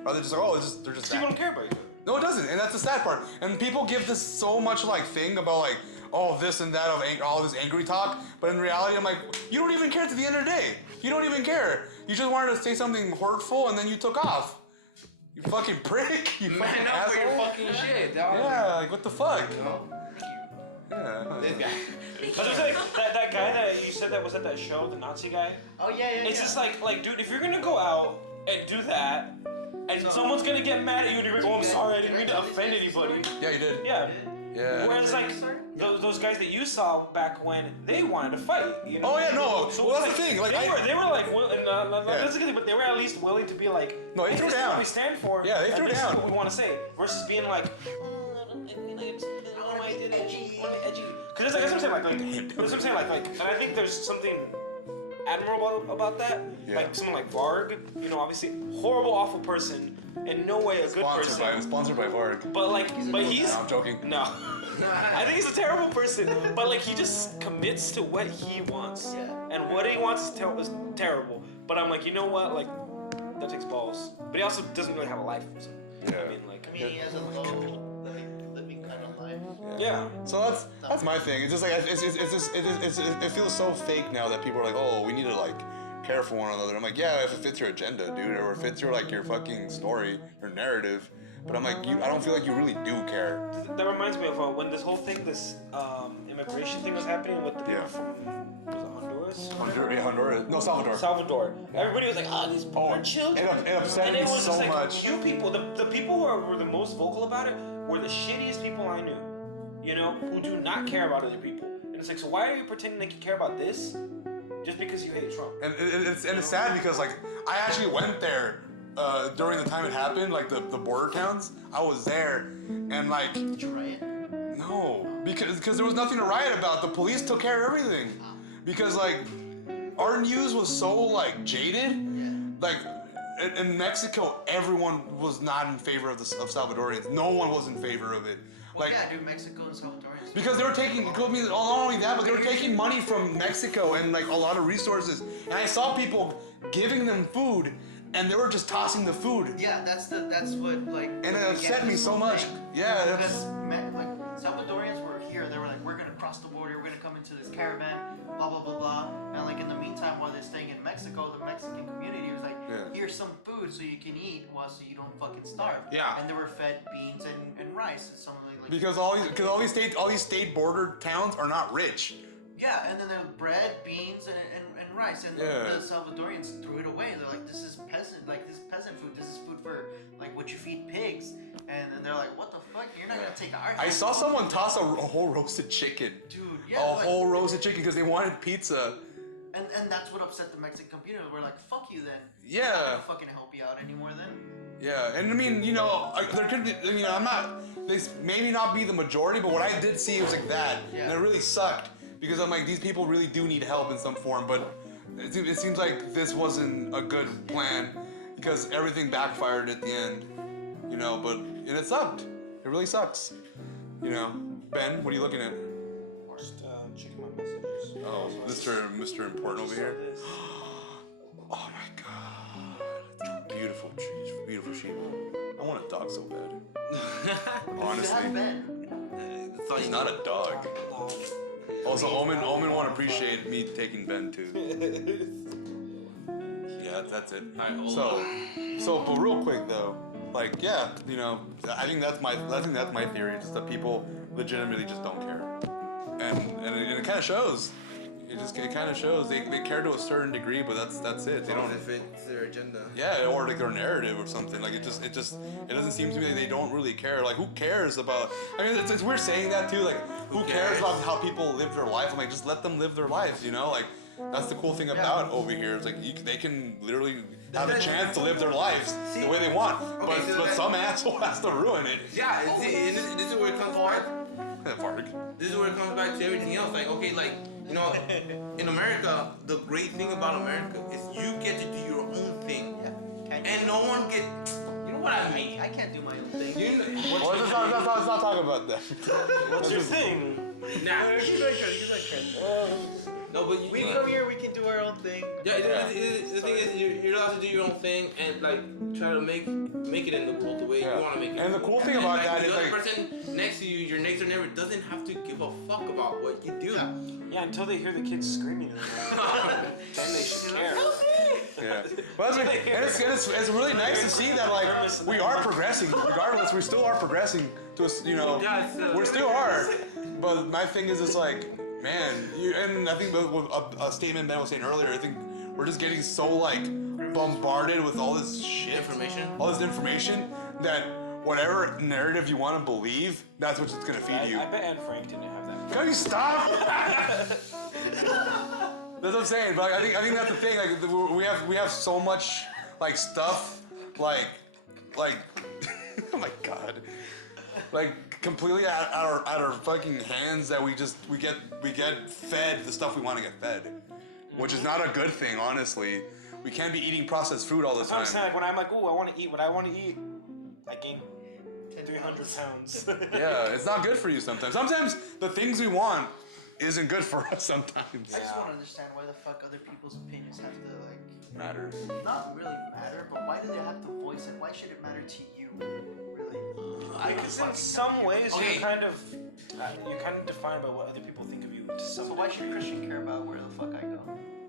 Rather just like, oh, it's just they're just People that. don't care about each other. No, it doesn't, and that's the sad part. And people give this so much like thing about like, oh, this and that of all this angry talk, but in reality, I'm like, you don't even care at the end of the day. You don't even care. You just wanted to say something hurtful, and then you took off. You fucking prick. You Man fucking up for your asshole. fucking shit, dog. Yeah, like what the fuck? You know? Yeah. This guy. But there's like that guy that you said that was at that show, the Nazi guy. Oh yeah, yeah. It's yeah. just like, dude, if you're gonna go out and do that, and So- someone's gonna get mad at you and you're gonna go, I'm sorry, I didn't mean to Did I tell offend these guys the anybody. story? Yeah, you did. Yeah. Yeah. Whereas like those guys that you saw back when they wanted to fight, you know. Oh yeah, no. So Well, it's that's the thing. Like, they were like, not Yeah. physically, but they were at least willing to be like, No, they hey, threw this is down. what we stand for. Yeah, they and threw this down. is what we want to say, versus being like, edgy. Because that's what I'm saying, that's what I'm saying, like, and I think there's something admirable about that. Yeah. Like someone like Varg, you know, obviously horrible, awful person, in no way a good person. Sponsored by Varg. But like, he's No, I'm joking. no. I think he's a terrible person, but like he just commits to what he wants, Yeah. and what he wants is terrible. But I'm like, you know what, like that takes balls. But he also doesn't really have a life. So, Yeah. I mean, like, I mean, he has a low, like, living kind of life. yeah. So that's my thing. It's just like it feels so fake now that people are like, oh, we need to like care for one another. I'm like, yeah, if it fits your agenda, dude, or if it fits your like your fucking story, your narrative. But I'm like, I don't feel like you really do care. That reminds me of when this whole thing, this immigration thing was happening with the people Yeah. from was it Honduras? Honduras? No, Salvador. Salvador. Everybody was like, oh, these poor children. It upset And me it was so just like, much. you people, the people who were the most vocal about it were the shittiest people I knew. You know, who do not care about other people. And it's like, so why are you pretending like you care about this just because you hate Trump? And it's sad because like I actually went there during the time it happened, like the border towns. I was there, and like Did you riot? no, because there was nothing to riot about. The police took care of everything. Because like our news was so like jaded. Like in Mexico, everyone was not in favor of Salvadorians. No one was in favor of it. Well, Like yeah, dude, Mexico and Salvadorians. because they were taking, not only that, but they were taking money from Mexico and like a lot of resources. And I saw people giving them food, and they were just tossing the food. Yeah, that's what like. And it upset me this so whole much. thing. Yeah, that's- because like Salvadorians were here. They were like, we're gonna cross the border. We're gonna come into this caravan. Blah blah blah blah. And like in the meantime, while they're staying in Mexico, the Mexican community was like, Yeah. here's some food so you can eat, so you don't fucking starve. Yeah. And they were fed beans and rice and something like. Because all these state border towns are not rich. Yeah, and then there was bread, beans, and rice, and Yeah. the Salvadorians threw it away. They're like, this is peasant food. This is food for like what you feed pigs. And then they're like, what the fuck? You're not gonna take our. I saw someone toss a whole roasted chicken. Dude, A yeah. like- whole roasted chicken because they wanted pizza. And that's what upset the Mexican community. We're like, fuck you then. Yeah. I'm not gonna fucking help you out anymore then. Yeah, and I mean, you know, there could be, you know, I'm not, this maybe not be the majority, but what I did see was like that, and it really sucked, because I'm like, these people really do need help in some form, but it seems like this wasn't a good plan, because everything backfired at the end, you know, and it sucked. It really sucks, you know. Ben, what are you looking at? Just checking my messages. Oh, Mr. Important over here. This. Oh my god. Beautiful trees, beautiful sheep. I want a dog so bad. You Honestly. have Ben. That's all He's you not need. a dog. Also, Omen won't appreciate me taking Ben too. Yeah, that's it. So, but real quick though, like, yeah, you know, I think that's my theory. Just that people legitimately just don't care, and it kind of shows. It kind of shows they care to a certain degree, but that's it. They don't. If it's their agenda. Yeah, or like their narrative or something. Like it doesn't seem to me like they don't really care. Like who cares about? I mean, it's weird saying that too. Like who cares about how people live their life? I'm like, just let them live their lives. You know, like that's the cool thing about over here. It's like they can literally have a chance to live their lives the way they want. Okay, so but some asshole has to ruin it. Yeah, and this is where it comes back. Varg. This is where it comes back to everything else. Like, okay, like, you know, in America, the great thing about America is you get to do your own thing. Yeah. And no one get, you know what I I can't do my own thing. Well, let's not talk about that. What's your thing? Nah. He's like Chris. No, but We come here, we can do our own thing. Yeah, the thing is, you're allowed to do your own thing and like try to make it in the world the way you want to make it. And the cool thing about that the is other like, person next to you, your next door neighbor, doesn't have to give a fuck about what you do. Yeah, until they hear the kids screaming. Then they should care. yeah. Well, it's really nice to see that like we are progressing. Regardless, we still are progressing to a, we still are. But my thing is, it's like, man, and I think a statement Ben was saying earlier. I think we're just getting so like bombarded with all this shit, all this information that whatever narrative you want to believe, that's what it's gonna feed you. I bet Anne Frank didn't have that. Can you stop? That's what I'm saying. But like, I think that's the thing. Like we have so much like stuff like oh my god, like completely out our fucking hands that we get fed the stuff we want to get fed, which is not a good thing, honestly. We can't be eating processed food all the That's what time. I'm saying. Like when I'm like, ooh, I want to eat what I want to eat, I gain 300 pounds. Yeah, it's not good for you sometimes. Sometimes the things we want isn't good for us sometimes. I just want to understand why the fuck other people's opinions have to like Matter. not really matter, but why do they have to voice it? Why should it matter to you? Really? Because in some ways Okay. you're kind of defined by what other people think of you. To some So why should a Christian care about where the fuck I go?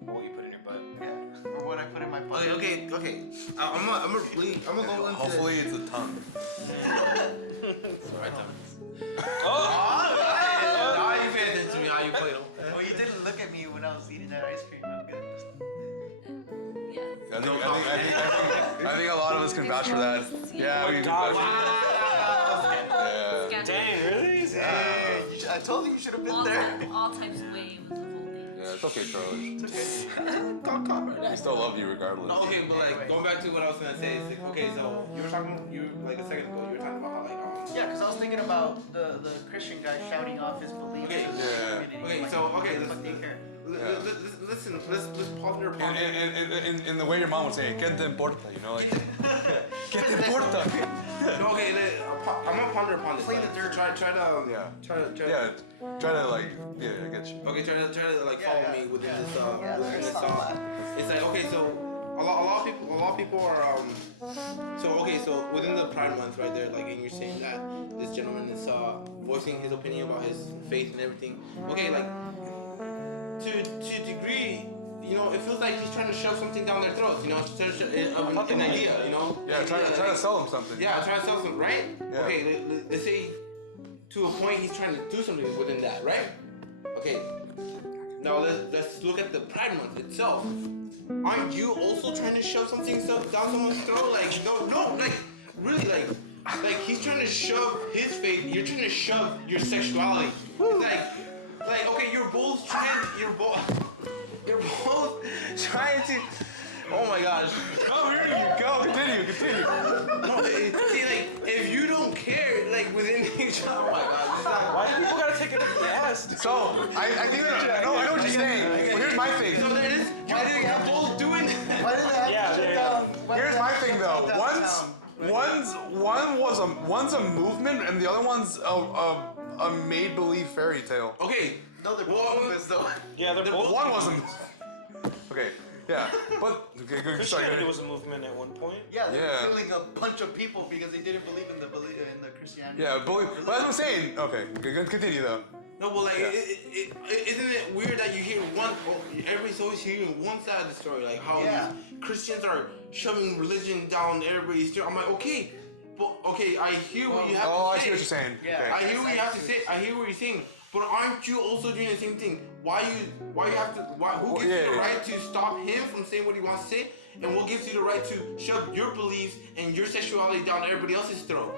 what you put in your butt. Yeah. Or what I put in my butt? Okay. I'm gonna go into. Hopefully it's a tongue. Right time. Oh! Now you pay attention to me how you play them. Well, you didn't look at me when I was eating that ice cream. I'm good. Yeah. I think a lot of us can vouch for that. Yeah, we can God. vouch for that. Yeah. Dang, really? I told you you should have been All, there. all types of way with the folding. Yeah, it's okay, Charlie. It's okay. We still love you regardless. No, okay, but like going back to what I was gonna say is like, okay, so you were talking like a second ago, you were talking about how like Yeah, because I was thinking about the Christian guy shouting off his beliefs Okay, to the yeah. community. Okay, Like, so, okay, why the let's- fuck do you care? Listen, let's ponder upon In the way your mom would say, "¿Qué te importa?" You know, like, "¿Qué te importa?" No, okay, I'm gonna ponder upon this. Play like, the dirt. Try to. Yeah. Try to. Yeah, try to like, yeah, I get you. Okay, try to like Yeah, follow yeah. me within Yeah. this Yeah, within there's this some It's like, okay, so a lot of people are so within the Pride Month right there, like, and you're saying that this gentleman is voicing his opinion about his faith and everything. Okay, like to a degree, you know, it feels like he's trying to shove something down their throats, you know, an idea, you know. Yeah, try to sell them something. Yeah, trying to sell something, right? Yeah. Okay, let's say to a point he's trying to do something within that, right? Okay. Now let's look at the Pride Month itself. Aren't you also trying to shove something down someone's throat? Like no, like really, like he's trying to shove his faith. You're trying to shove your sexuality. It's like okay, you're both trying to. Oh my gosh. Oh, here you go. Continue. No, see, like, if you don't care, like, within each other, oh my god, this is not... Why do people gotta take it up the ass? So I think that I know what you're saying. But here's my thing. So there is, you're both doing... Why did they have Yeah, to shut yeah. down? Why did Here's they my have to thing shut though. down town? One's a movement and the other one's a made believe fairy tale. Okay, No, they're Well, both movements though. Yeah, they're both. One wasn't. Okay. Yeah. But okay. Good. Christianity Sorry. was a movement at one point. Yeah, they're Yeah. killing a bunch of people because they didn't believe in the Christianity. Yeah. But that's what I'm saying. Okay. Good. Continue though. no, but like, Yeah. isn't it weird that you hear everybody's always hearing one side of the story, like how Yeah. these Christians are shoving religion down everybody's throat. I'm like, okay, but okay, I hear what you have Oh, to I say. see what you're saying. Yeah. I hear what you have to say. I hear what you're saying. But aren't you also doing the same thing? Who Well, gives you yeah. the right to stop him from saying what he wants to say? And what gives you the right to shove your beliefs and your sexuality down everybody else's throat?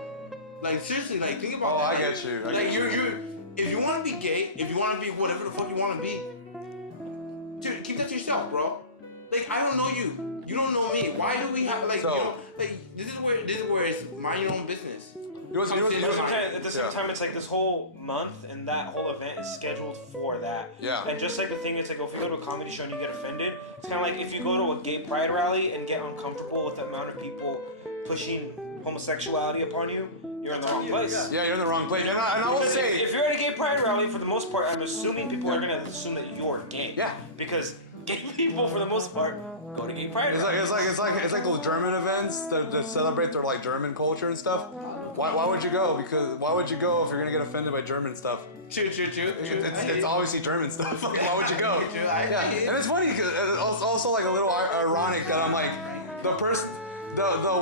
Like seriously, like think about Oh, that. I get you. I Like get you. you're if you want to be gay, if you want to be whatever the fuck you want to be, dude, keep that to yourself, bro. Like I don't know you. You don't know me. Why do we have like So- you know like this is where it's mind your own business. You know what's- you know what's- But sometimes, at the same Yeah. time, it's like this whole month and that whole event is scheduled for that. Yeah. And just like the thing, it's like if you go to a comedy show and you get offended, it's kind of like if you go to a gay pride rally and get uncomfortable with the amount of people pushing homosexuality upon you, you're in the wrong place. Yeah, you're in the wrong place. And I will Because say, if you're at a gay pride rally, for the most part, I'm assuming people are gonna assume that you're gay. Yeah. Because gay people, for the most part, go to gay pride it's rallies. like those German events that celebrate their like German culture and stuff. Why would you go? Because why would you go if you're gonna get offended by German stuff? True. It's obviously German stuff. Like, why would you go? I Yeah, and it's funny because it's also like a little ironic that I'm like the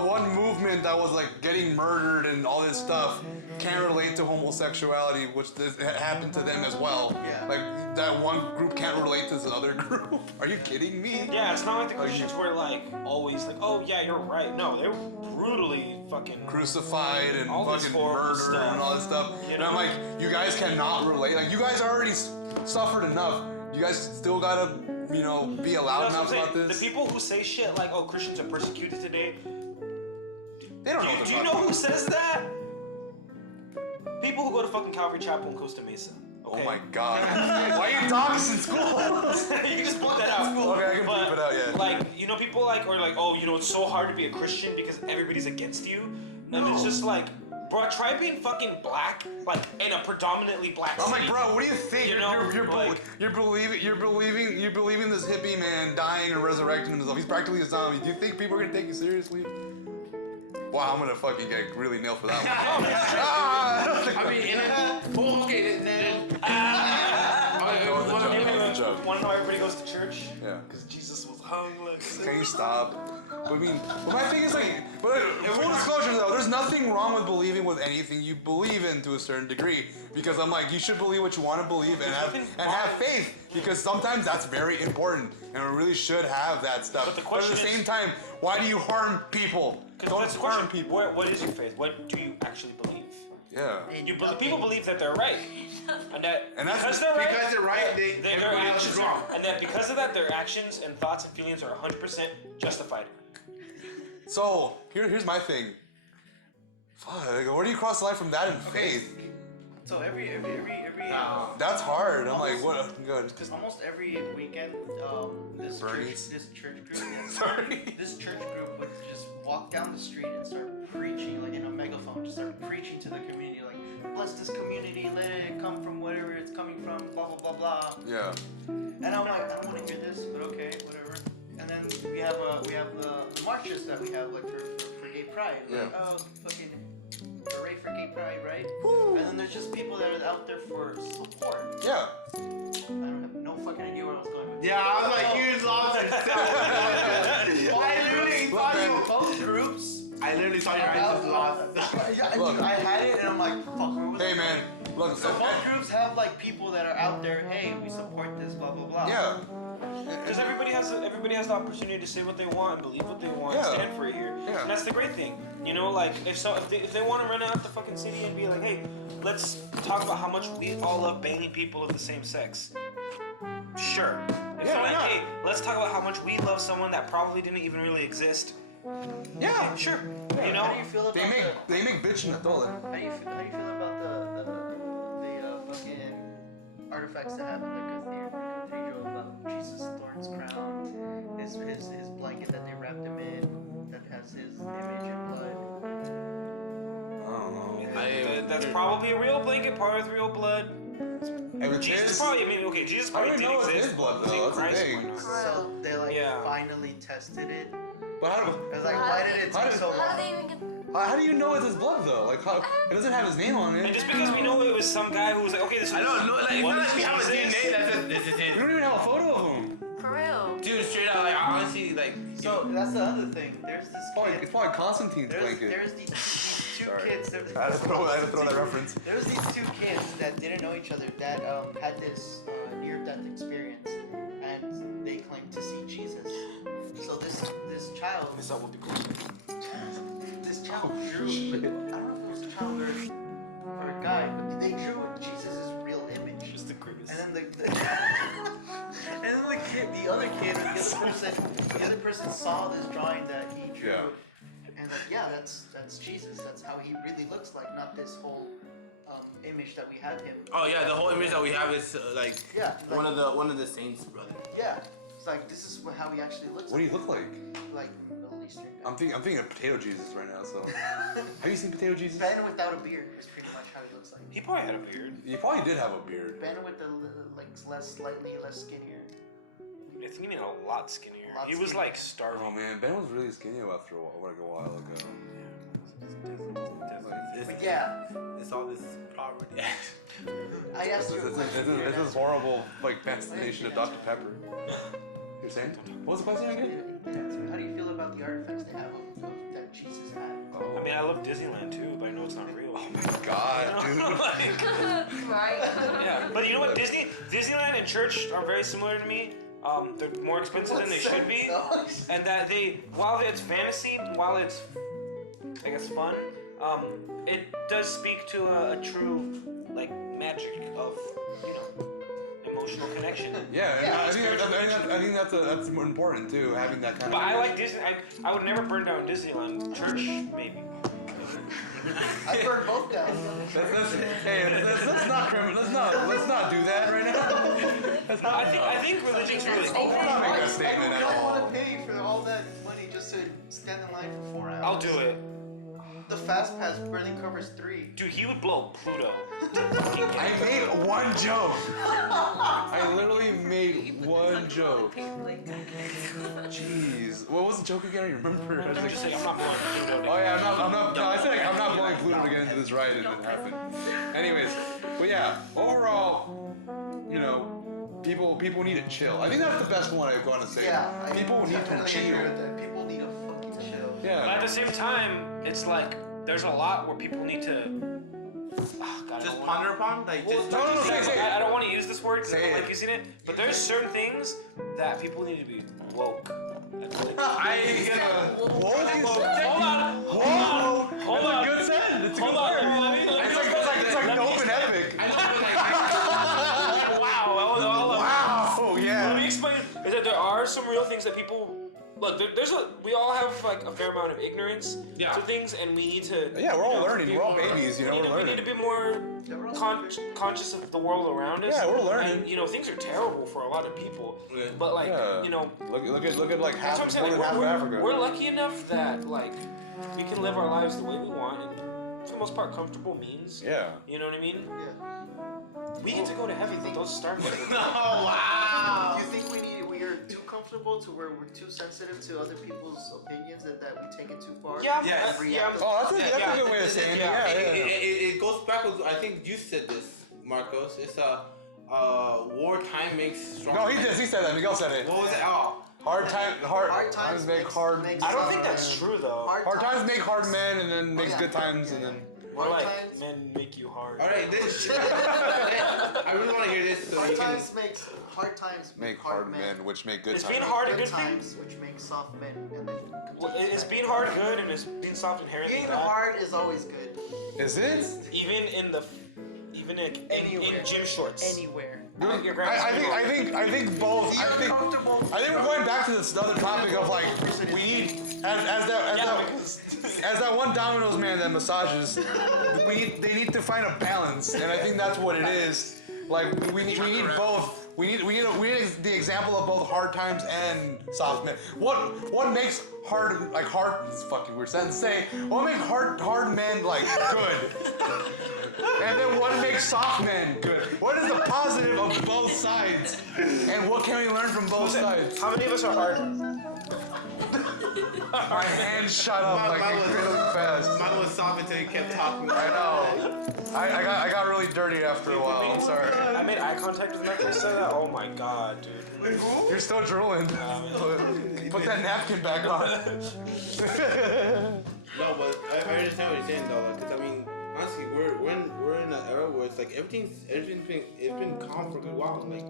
one movement that was like getting murdered and all this stuff can't relate to homosexuality, which happened to them as well. Yeah. Like that one group can't relate to this other group. Are you kidding me? Yeah, it's not like the Christians were like always like, oh yeah, you're right. No, they were brutally fucking Crucified and all this fucking horrible murdered stuff. and all this stuff. You And I'm know? like, you guys cannot relate. Like you guys already suffered enough. You guys still gotta, be loud That's what enough I'm saying. about this. The people who say shit like, oh, Christians are persecuted today. They don't know what Do they're you know talking who says that? People who go to fucking Calvary Chapel in Costa Mesa. Okay? Oh my god. Why are you talking in school? You can just put that out. Okay, I can But, bleep it out, yeah. Like, people like, or like, oh, it's so hard to be a Christian because everybody's against you. And it's just like, bro, try being fucking black, like, in a predominantly black I'm city. like, bro, what do you think? You know, you're like- believing this hippie man dying and resurrecting himself. He's practically a zombie. Do you think people are gonna take you seriously? Wow, I'm gonna fucking get really nailed for that one. I mean, and then, okay, then. That was a joke. Want to know why everybody goes to church? Yeah. Because Jesus was homeless. Can you stop? I mean, but my thing is like, but full disclosure though, there's nothing wrong with believing with anything you believe in to a certain degree. Because I'm like, you should believe what you want to believe and have faith. Because sometimes that's very important, and we really should have that stuff. But the at question the is- same time, why do you harm people? Don't That's the harm question. people. What is your faith? What do you actually believe? Yeah. People believe that they're right, and that And that's because they're right, Because they're right, their everybody else actions is wrong. and that because of that, their actions and thoughts and feelings are 100% justified. So here's my thing. Fuck, where do you cross the line from that and faith? So every That's hard. I'm like, what? Good. Because almost every weekend, this Bernie's? church group, Sorry. this church group would just walk down the street and start preaching, like in a megaphone, just start preaching to the community, like, bless this community, let it come from wherever it's coming from, blah blah blah blah. Yeah. And I'm like, I don't want to hear this, but okay, whatever. And then we have the marches that we have, like for gay pride. Like, Yeah. oh, fucking hooray for gay pride, right? And then there's just people that are out there for support. Yeah. I don't have no fucking idea where I was going with this. Yeah, I was like, you lost yourself. I literally thought you. Both groups. I literally thought your eyes just lost. Yeah, Look. I had it and I'm like, fuck, where was Hey it? man, look. So both groups have like people that are out there, hey, we support this, blah blah blah. Yeah. Because everybody has the opportunity to say what they want and believe what they want and Yeah. stand for it here. Yeah. And that's the great thing. Like if they want to run out the fucking city and be like, hey, let's talk about how much we all love banging people of the same sex. Sure. If Yeah, they're why like, not? hey, let's talk about how much we love someone that probably didn't even really exist. Yeah. Sure. How do you feel about They make bitch in a dollar. how do you feel about the fucking artifacts that have in the cathedral about Jesus' thorns crown, his blanket that they wrapped him in, that has his image and blood. I don't know. That's probably a real blanket, part with real blood. If it's Jesus his, probably, Jesus I probably don't did know it's exist. his blood, Was he though, that's the Christ? thing. Why not? So they like Yeah. finally tested it. but how do, It was like, why did it How take did- so How long? do they even get? how do you know it's his blood though? Like how it doesn't have his name on And it. just because we know it was some guy who was like, okay, this I don't know. Like, it's what not like we have a Jesus? DNA that says this is We it. don't even have a photo of him. For real? Dude, straight out, like, honestly, like. So that's the other thing. There's this It's kid. probably Constantine's blanket. There's these two Sorry. kids. I had to throw that reference. There was these two kids that didn't know each other that had this near-death experience, and they claimed to see Jesus. So this child, This up would be cool. this child drew. I don't know if it was a child or a guy, but they drew Jesus' real image. Just the greatest. And then the other kid, the other person saw this drawing that he drew, Yeah. and like, yeah, that's Jesus. That's how he really looks like, not this whole image that we have him. Oh yeah, the whole image that we have is like Yeah, like, one of the saints, brother. yeah. It's like this is how he actually looks. What do you look like? Like Middle Eastern guy. I'm thinking of Potato Jesus right now. So, have you seen Potato Jesus? Ben without a beard is pretty much how he looks like. He probably had a beard. He probably did have a beard. Ben with the slightly less skinnier. I think you mean a lot skinnier. Lot He was skinnier. like starving. Oh man, Ben was really skinny after a while ago. But yeah, It's all this poverty. I asked you a question. This is horrible, like fascination of Dr. Pepper. You're saying? What was the question again? How do you feel about the artifacts they have that Jesus had? I mean, I love Disneyland too, but I know it's not real. Oh my god, dude. Right? Yeah, but you know what? Disneyland and church are very similar to me. They're more expensive than they should be, and that while it's fantasy, while it's, I guess, fun, it does speak to a true, like, magic of, emotional connection. Yeah, Yeah, I think that's important too, having that kind But of. I like Disney. I would never burn down Disneyland. Church, maybe. I burned both down. Let's not do that right now. I think religion's really cool. Let's not make that statement I at don't all. want to pay for all that money just to stand in line for 4 hours. I'll do it. The fast pass barely covers 3. Dude, he would blow Pluto. I made one joke. I literally made one joke. Jeez, what was the joke again? I remember. I was like, Just say I'm not blowing Pluto. oh yeah, I'm not. No, I said I'm not blowing Pluto to get into this ride, and it happened. Anyways, but yeah, overall, people need to chill. I think that's the best one I'm going to say. Yeah, people need to totally chill. agree with that. People need to fucking chill. But Yeah. at the same time, it's like there's a lot where people need to. God, Just ponder upon, like just. No, say it. I don't want to use this word because I Say don't it. like using it, but there's certain things that people need to be woke. I Hold Hold on. Good sentence. It's a good Hold on. word. Let me- It's like dope and epic. Wow. Wow. Let Yeah. me explain. Is that there are some real things that people look. We all have like a fair amount of ignorance to things, and we need to. Yeah, we're all learning. We're all babies. We We're need to learning. be more conscious of the world around us. Yeah, we're learning. And, things are terrible for a lot of people. But like, Yeah. Look at like that's half, what I'm saying. more than half of Africa. We're lucky enough that like we can live our lives the way we want, and for the most part, comfortable means. Yeah. You know what I mean? Yeah. We get to go to heaven with those stars. Oh wow. Do you think we are too comfortable to where we're too sensitive to other people's opinions and that we take it too far? Yeah. Yes. Yeah. Oh, that's a good way of saying it. Yeah, It goes back with, I think you said this, Marcos. It's wartime makes strong. No, he said that. Miguel said it. What was it? Oh. Hard times make hard. I don't think that's true though. Hard times make hard men, and then makes yeah. good times, and then. More Hard like times- men make you hard. All right, this. I really want to hear this. So Hard you can, times Make hard men, which make good It's times. being hard a Good good thing. times, which make soft men, and then Well, it's being hard good and it's being soft inherently being bad. hard is always good. Is it? Even in Anywhere. gym shorts. Anywhere. Your grandma's I think both. The uncomfortable. I think we're going back to this other topic of like we need as that one Domino's man that massages. They need to find a balance, and I think that's what it is. Like we need both. We need the example of both hard times and soft men. What makes hard it's a fucking weird sentence to say. What makes hard men like good? And then what makes soft men good? What is the positive of both sides? And what can we learn from both sides? How many of us are hard? My hand shut up like really fast. Mine was soft until you kept talking. I know. I got really dirty after a while. I'm sorry. I made eye contact with Michael and said that. Oh my god, dude. You're still drooling. Put that napkin back on. No, but I understand what you're saying though. Because I mean, honestly, we're in an era where it's like everything's been calm for a good while. Like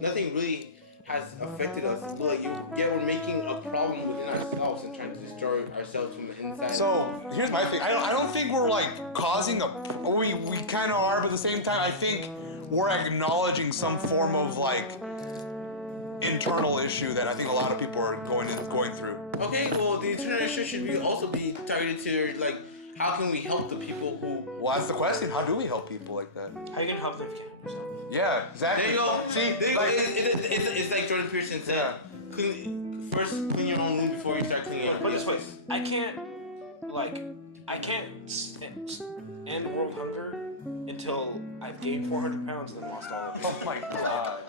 nothing really has affected us. But like we're making a problem within ourselves and trying to destroy ourselves from the inside. So here's my thing. I don't think we're like causing we kind of are, but at the same time, I think we're acknowledging some form of like internal issue that I think a lot of people are going through. Okay, well, the internet should also be targeted to like, how can we help the people who? Well, that's the question. How do we help people like that? How you gonna help them if you can't help yourself? Yeah, exactly. There you go. See, There you like, go. It's like Jordan Peterson said. Yeah. first clean your own room before you start cleaning Put it this way, place. I can't end world hunger until I've gained 400 pounds and then lost all of it. Oh my god.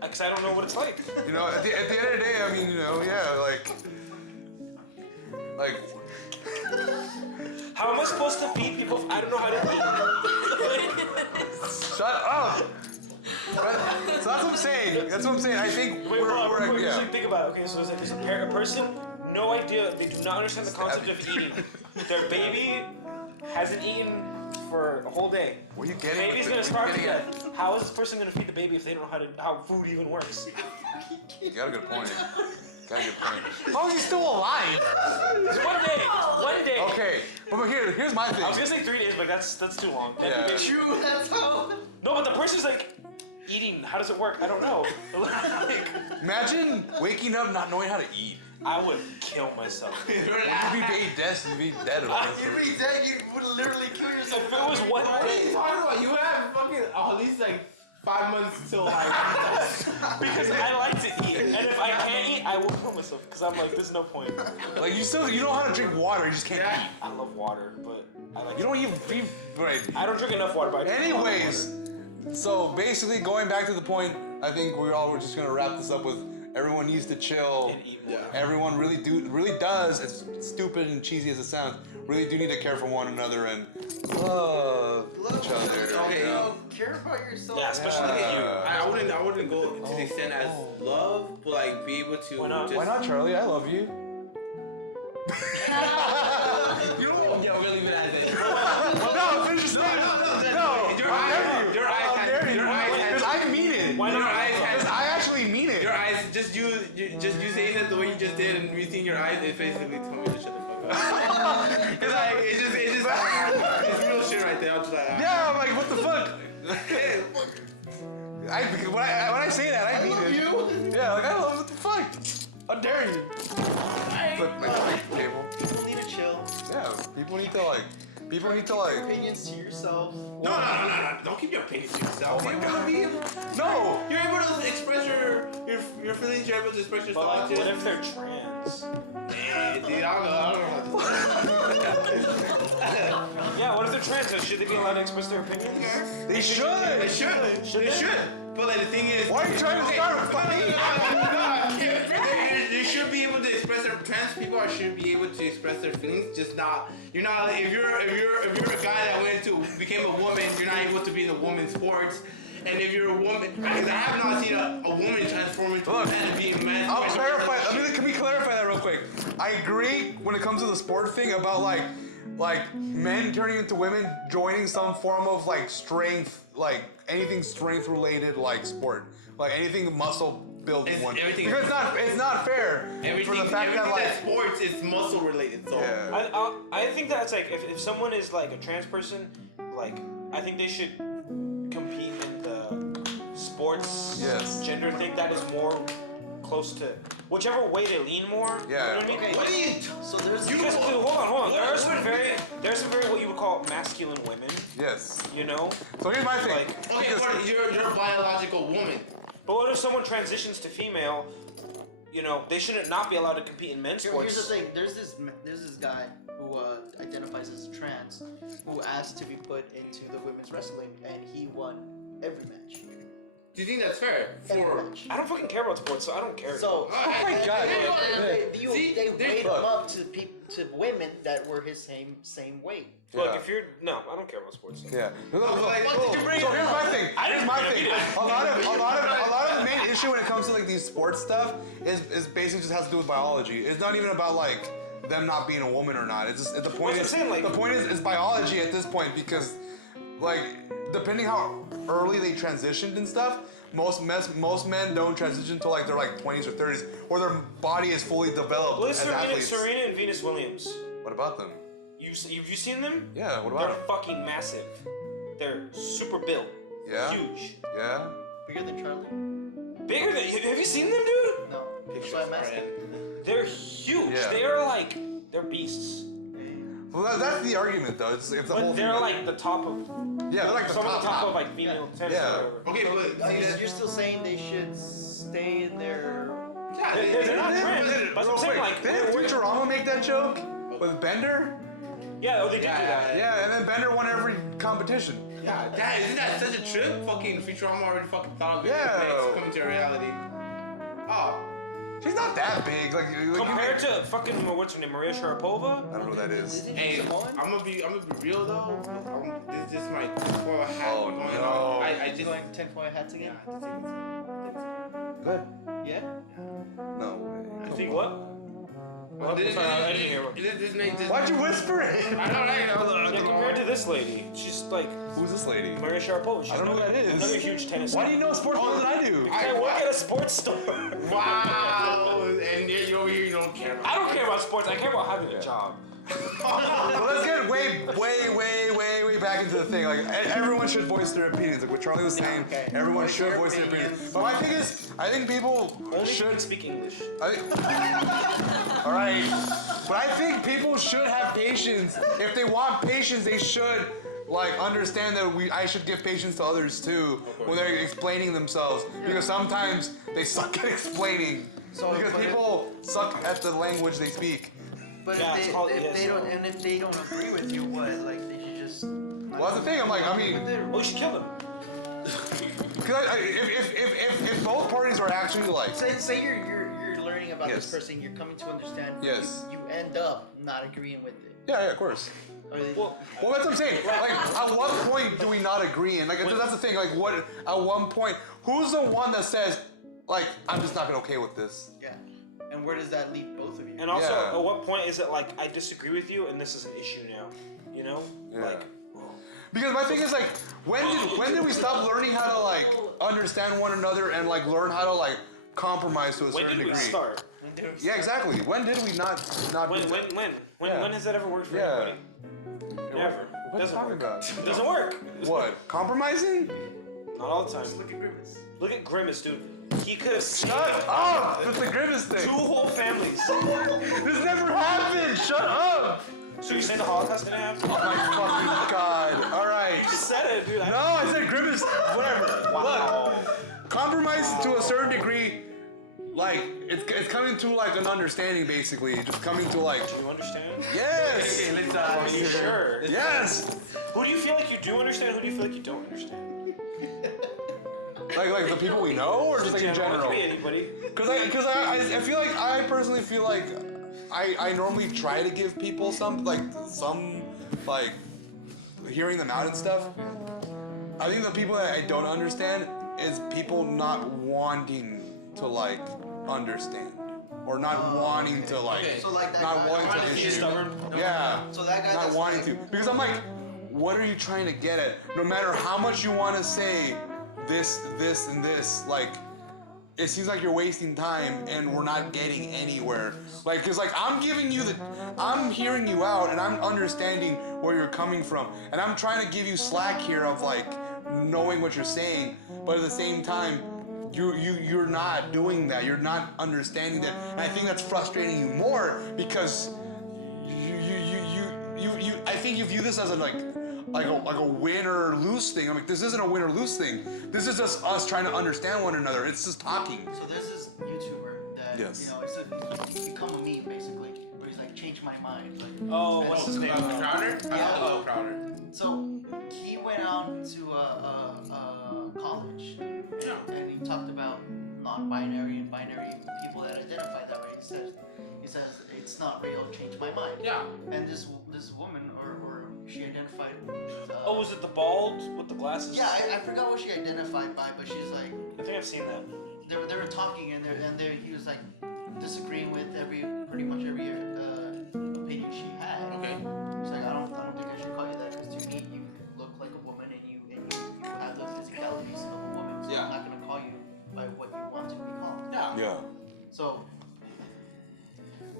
Because I don't know what it's like. You know, at the end of the day, I mean, you know, yeah, like. How am I supposed to feed people if I don't know how to eat? Shut up! So that's what I'm saying. That's what I'm saying. I think Wait, hold on, real quick, yeah. just think about it. Okay, so there's a person, no idea, they do not understand the concept of eating. Their baby hasn't eaten for a whole day. What are you getting? Baby's gonna starve to death. How is this person gonna feed the baby if they don't know how food even works? You got a good point. Got a good point. How is he still alive? It's one day. One day. Okay, but here's my thing. I was gonna say 3 days, but that's too long. Yeah. True, that's how. No, but the person's like, eating, how does it work? I don't know. Like, Imagine waking up not knowing how to eat. I would kill myself. You'd be dead. You'd be dead, you would literally kill yourself. If it was one What are you day, talking about? You have fucking at least like 5 months till like. because I like to eat, and if I can't eat, I will kill myself. Because I'm like, there's no point. Like you know how to drink water, you just can't eat. I love water, but I like. You don't even right. I don't drink enough water, but I drink a lot of Anyways, so basically going back to the point, I think we're just gonna wrap this up with everyone needs to chill. water and eat more. Everyone really does, as stupid and cheesy as it sounds, really do need to care for one another and love each other. Okay. You know? Care about yourself. Yeah, especially you. I wouldn't go to the extent as love, but like be able to. Why not? Just, Why not, Charlie? I love you. You know, yeah, we're gonna leave it at that. No, finish your statement. Your eyes Because I mean it. Why not? Because I actually mean it. Your eyes, just you saying it the way you just did, and me seeing your eyes, it basically told me to shut the fuck up. Cause like it's real shit right there. I'm just like, Yeah, I'm like, what the fuck? When I say that, I mean it. Yeah, like I love what the fuck. How dare you? Flip my table. People need to chill. Yeah, people need to like. Keep your opinions to yourself. no. Don't keep your opinions to yourself. Oh my You're God. able to be No. You're able to express your feelings. You're able to express your But like, thoughts. what if they're trans? Dude, I don't know. Yeah, what if they're trans? So should they be allowed to express their opinions? They should. They should. But like the thing is, Why are you trying to start a fight? They should be able to express their trans people should be able to express their feelings. Just not. You're not. If you're a guy that became a woman, you're not able to be in the women's sports. And if you're a woman, because I have not seen a woman transform into a man and be a man. I'll clarify. Can we clarify that real quick? I agree when it comes to the sport thing about like men turning into women, joining some form of like strength, like anything strength related, like sport, like anything muscle building one. Because it's not fair for the fact that like sports is muscle related. So yeah. I think that's like if someone is like a trans person, like I think they should compete in the sports gender thing that is more close to whichever way they lean more. Yeah. You know what I mean? Okay. what are you? So there's Because, dude, hold on. There are some very what you would call masculine women. Yes. You know. So here's my thing. Like, Okay, but you're a biological woman. but what if someone transitions to female? You know, they shouldn't not be allowed to compete in men's Here's sports. the thing. There's this guy who identifies as trans, who asked to be put into the women's wrestling, and he won every match. Do you think that's fair? Every match. I don't fucking care about sports, so I don't care. So, Oh my God. they See, weighed him up to women that were his same weight. Look, Yeah. if you're I don't care about sports. Yeah. What did you bring So it here's up? my thing. Here's my thing. it. A lot of the main issue when it comes to like these sports stuff is basically just has to do with biology. It's not even about like them not being a woman or not. It's just the point That's is what I'm saying, like- the point is biology at this point because like depending how early they transitioned and stuff. Most men don't transition until like they're like 20s or 30s, or their body is fully developed Well, it's as athletes. Serena and Venus Williams. What about them? Have you seen them? Yeah. What They're about them? fucking massive. They're super built. Yeah. Huge. Yeah. Bigger than Charlie? Bigger than. Have you seen them, dude? No. That's why I'm asking. They're huge. Yeah. They're beasts. Well, that's the argument though. It's the whole But thing. they're like the top of. Yeah, they're like the Some of the top of top. like female tennis Yeah. or whatever. Okay, but see that. You're still saying they should stay in their Yeah, They're not Did- trans. did- That's real what I'm saying. quick, Like, didn't Futurama make that joke with Bender? yeah, they did do that. Yeah, and then Bender won every competition. Yeah, damn, isn't that such a trip? Fucking Futurama already fucking thought of it. Yeah. It's coming to reality. Oh. She's not that big. Like Compared to fucking what's her name, Maria Sharapova. I don't know who that is. Hey, I'm gonna be real though. This is my tinfoil hat Oh, going no. on. I Just just going tinfoil hats again. Good. Yeah. No way. I think what? Well, this I didn't hear what. name. Why'd you whisper it? I don't know. Yeah, compared to this lady, she's like Who's this lady? Maria Sharapova. She's I don't know who that is. Another huge tennis. Why do you know sports more than I do? I work at a sports store. Wow. And you over here, you don't care. I don't care about sports. I care about having a job. Well, let's get way back into the thing. Like everyone should voice their opinions. Like what Charlie was saying, Okay. everyone Voice should your voice their opinions. opinions. But my thing is, I think people Only should. speak English. I think, all right, but I think people should have patience. If they want patience, they should like understand that I should give patience to others too when they're explaining themselves. Because sometimes they suck at explaining. So, Because but- people suck at the language they speak. But Yeah, it's called if they ESL. don't, and if they don't agree with you, what? Like they should just. Well, that's the thing. I'm like, I mean, Well, you should kill them. because if both parties are actually like, Say you're learning about Yes. this person, you're coming to understand. Yes. You end up not agreeing with it. yeah, of course. Or they, Well, Well, that's what I'm saying. Like, at what point do we not agree? And like, that's the thing. Like, what? At one point, who's the one that says, like, I'm just not gonna okay with this? yeah. And where does that leave both of you? and also, Yeah. at what point is it like I disagree with you and this is an issue now? You know, Yeah. like Because my thing is like, when did we stop learning how to like understand one another and like learn how to like compromise to a when certain did we degree? start? Yeah, exactly. When did we not When do that? Yeah. when has that ever worked for Yeah. anybody? Never. What are you Doesn't talking work. about? It doesn't work. What? Compromising? Not all the time. Look at Grimace. Look at Grimace, dude. He could have saved Shut up! That's the grimace thing. two whole families. This never happened. Shut up! So you saying the Holocaust didn't happen? Oh my fucking god! All right. You said it, dude. No, I said grimace. Whatever. Wow. Look, compromise to a certain degree. Like it's coming to like an understanding, basically. Just coming to like Do you understand? yes, Okay, let's Are you sure? yes. Who do you feel like you do understand? Who do you feel like you don't understand? Like the people we know, or just like in It general. could be anybody. Because I feel like I personally feel like I normally try to give people some like hearing them out and stuff. I think the people that I don't understand is people not wanting to like understand or not wanting to like Okay. So like that not guy- wanting to Honestly, issue. stubborn. Yeah. So that guy not that's wanting like- to because I'm like, what are you trying to get at? No matter how much you want to say this, and this, like. It seems like you're wasting time and we're not getting anywhere. Like, cause like I'm hearing you out and I'm understanding where you're coming from. And I'm trying to give you slack here of like knowing what you're saying, but at the same time, you're not doing that. You're not understanding that. And I think that's frustrating you more because you I think you view this as a like a win or lose thing. I'm like, this isn't a win or lose thing. This is just us trying to understand one another. It's just talking. So there's this YouTuber that Yes. you know, he's become a meme basically, where he's like, change my mind. Like, Oh, what's his name? Crowder? Yeah. I love Crowder. so he went out to college Yeah. and he talked about non-binary and binary people that identify that way. He says it's not real. Change my mind. Yeah. And this woman or she identified. Oh, was it the bald with the glasses? Yeah, I forgot what she identified by, but she's like, I think I've seen that. they were talking and he was like disagreeing with pretty much every opinion she had. Okay. He's like, I don't think I should call you that because to me you look like a woman and you have the physicalities of a woman. So Yeah. I'm not gonna call you by what you want to be called. Yeah. Yeah. So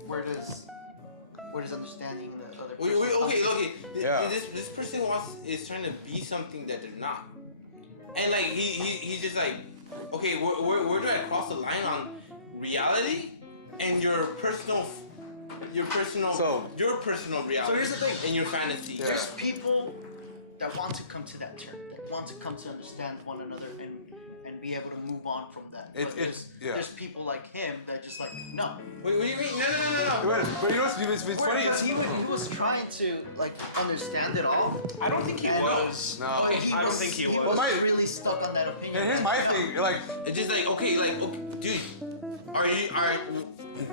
where does understanding the other Wait, person okay. Yeah. This person is trying to be something that they're not, and like he's just like, okay, where do I cross the line on reality and your personal So- reality? So here's the thing. And your fantasy. Yeah. There's people that want to come to that term, that want to come to understand one another and be able to move on from that. It's- But it's- yeah. there's people like him that just like no. Wait, what do you mean? No. But you know what's funny? It's, he was trying to like understand it all. I don't think he And- was. no. Okay, He I don't was- think he He was. was my- really stuck on that opinion. And here's my thing, like, It's just like okay,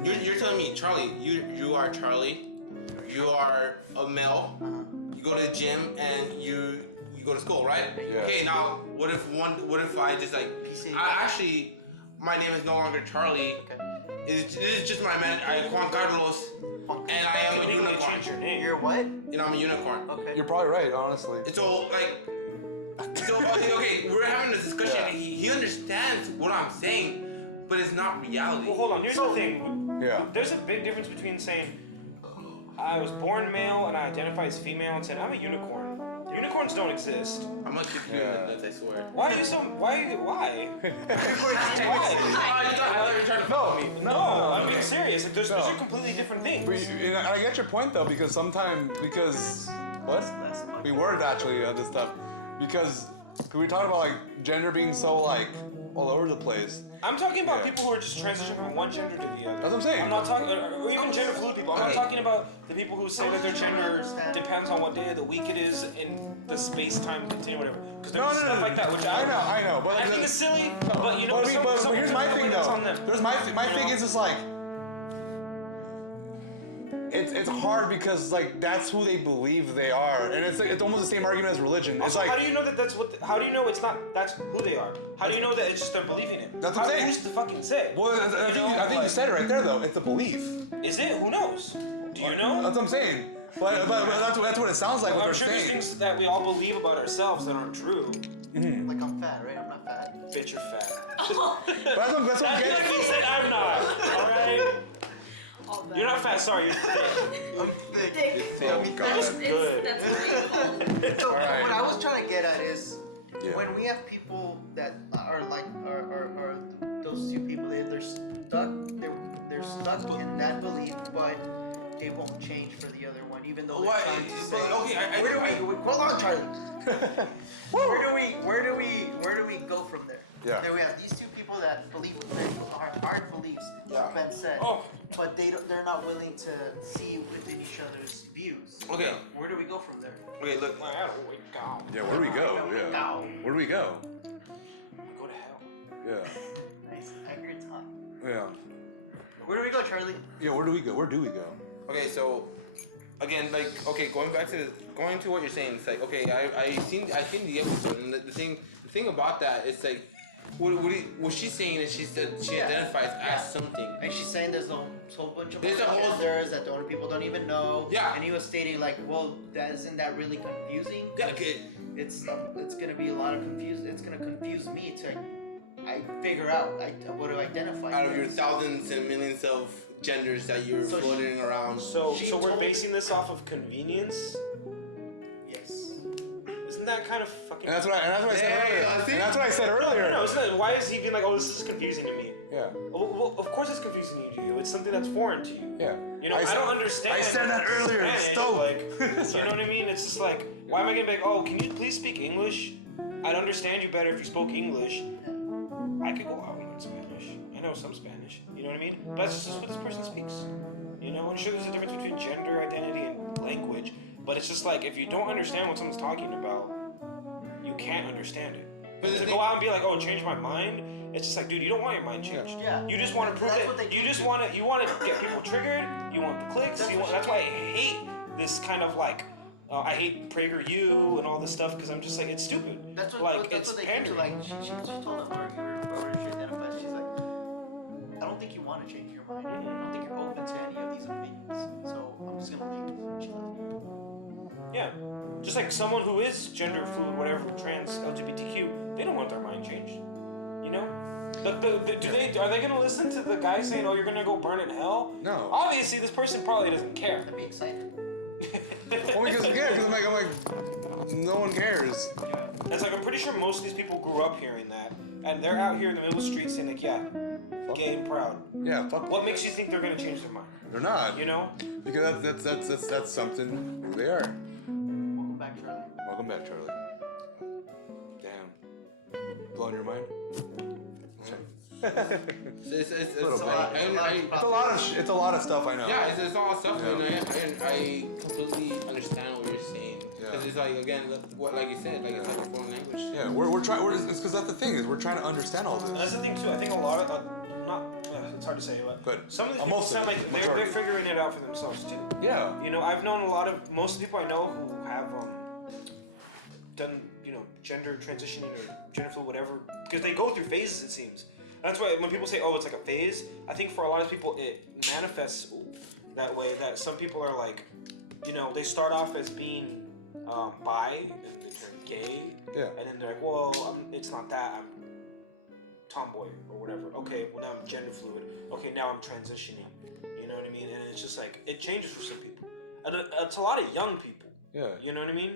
dude, you're telling me, Charlie, you are Charlie, you are a male, you go to the gym and you go to school, right? Yeah. Okay, now what if I just like, actually, my name is no longer Charlie. It is just my man, Juan Carlos, and I am a Legally unicorn. change your name. You're what? You know, I'm a unicorn. Okay. you're probably right, honestly. It's all like, okay, we're having this discussion. Yeah. And he understands what I'm saying, but it's not reality. Well, hold on. Here's the thing. Yeah. There's a big difference between saying I was born male and I identify as female and saying I'm a unicorn. Unicorns don't exist. I'm gonna kick you in the nuts, I swear. Why are you so? Why? Why? No, No, I'm being serious. Like, those No. are completely different things. And I get your point though, because what? We were actually this stuff because we talked about like gender being so like all over the place. I'm talking about Yeah. people who are just transitioning from one gender to the other. That's what I'm saying. I'm not talking, or even gender fluid people. I'm not talking about the people who say that their gender depends on what day of the week it is in the space-time continuum, whatever. Because there's stuff like that, which I know, but I think it's silly. But you know, but here's my thing that's though. on them. There's my thing is just like it's hard because like that's who they believe they are, and it's like it's almost the same argument as religion. It's Also, like how do you know that that's what? How do you know it's not? That's who they are. How do you know that it's just they're believing it? That's what I'm saying. Who's to fucking say? well, I think you said it right there though. It's a belief. Is it? Who knows? Do you know? That's what I'm saying. But that's what it sounds like. What I'm they're sure there's saying. things that we all believe about ourselves that aren't true. Like I'm fat, right? I'm not fat. Bitch, you're fat. But that's what I'm That's getting. like me saying I'm not. All right. All that. You're not fat. Sorry, you're thick. I'm thick. Dick. Oh, That's, God. good. that's what you call it. So Alright. what I was trying to get at is Yeah. when we have people that are like are those two people they're stuck in that belief, but they won't change for the other one, even though they're Why? trying to say. Okay, Where do we hold on, Charlie? Where do we go from there? Yeah. Then we have these two people that believe very hard beliefs, like Ben said, Oh. but they're not willing to see within each other's views. Okay. Where do we go from there? Okay, look. Oh my God. Yeah, where do we go? Yeah. Where do we go? Go to hell. Yeah. Nice, accurate talk. Yeah. Where do we go, Charlie? Yeah. Where do we go? Where do we go? Okay, so again, like, okay, going to what you're saying, it's like, okay, I seen the episode, and the thing about that, it's like, what she's saying is she said she identifies as something. And she's saying there's a whole bunch of There's a whole- genders that people don't even know. Yeah. And he was stating like, well, isn't that really confusing? Yeah, okay. It's gonna be a lot of confuse. It's gonna confuse me to figure out what to identify. Out of your as. thousands and millions of genders that you're So floating around. So She we're told- basing this off of convenience. Yes. Isn't that kind of fucking? And that's what I said Hey, earlier. I And think- that's what I said earlier. No, it's not. Why is he being like, oh, this is confusing to me? Yeah. Well, of course it's confusing to you. It's something that's foreign to you. Yeah. You know, I don't understand. I said that earlier. Spanish, Stop. Like, you know what I mean? It's just like, why am I gonna be like, oh, can you please speak English? I'd understand you better if you spoke English. I could go out and learn Spanish. I know some Spanish. You know what I mean? But that's just what this person speaks. You know, and sure, there's a difference between gender identity and language. But it's just like, if you don't understand what someone's talking about, you can't understand it. But the To thing- go out and be like, oh, change my mind. It's just like, dude, you don't want your mind changed. Yeah. You just want to prove That's what it. they You do. just want to. You want to get people triggered. You want the clicks. That's what That's she why I hate this kind of like. I hate PragerU and all this stuff because I'm just like, it's stupid. That's what. like that's it's what they do. pandering. Like she told him, or she identified. She's like, I don't think you want to change your mind. I don't think you're open to any of these opinions. So I'm just gonna leave. She left. Yeah. Just like someone who is gender fluid, whatever, trans, LGBTQ, they don't want their mind changed. You know? But are they gonna listen to the guy saying, "Oh, you're gonna go burn in hell"? No. Obviously, this person probably doesn't care. I'd be excited. Well, because I'm like, no one cares. It's like I'm pretty sure most of these people grew up hearing that, and they're out here in the middle of the street saying like, "Yeah, gay and proud." Yeah. Fuck. What makes you think they're gonna change their mind? They're not. You know? Because that's something who they are. Welcome back, Charlie. Welcome back, Charlie. Damn. blowing your mind? It's little bit. It's a lot of stuff I know. Yeah, it's all stuff, Yeah. and I completely understand what you're saying. Yeah. Because it's like, again, what like you said, like it's like a foreign language. Yeah, we're trying. It's because that's the thing is we're trying to understand all And that's this. the thing too. I think a lot of it's hard to say, but Good. some of these people Most of sound it, like majority. they're figuring it out for themselves too. Yeah. You know, I've known most of the people I know who have done gender transitioning or gender fluid, whatever, because they go through phases. It seems. That's why when people say, "Oh, it's like a phase," I think for a lot of people it manifests that way. That some people are like, they start off as being bi and they turn gay, Yeah. and then they're like, "Well, it's not that. I'm tomboy or whatever." Okay, well now I'm gender fluid. Okay, now I'm transitioning. You know what I mean? And it's just like it changes for some people. And it's a lot of young people. Yeah. You know what I mean?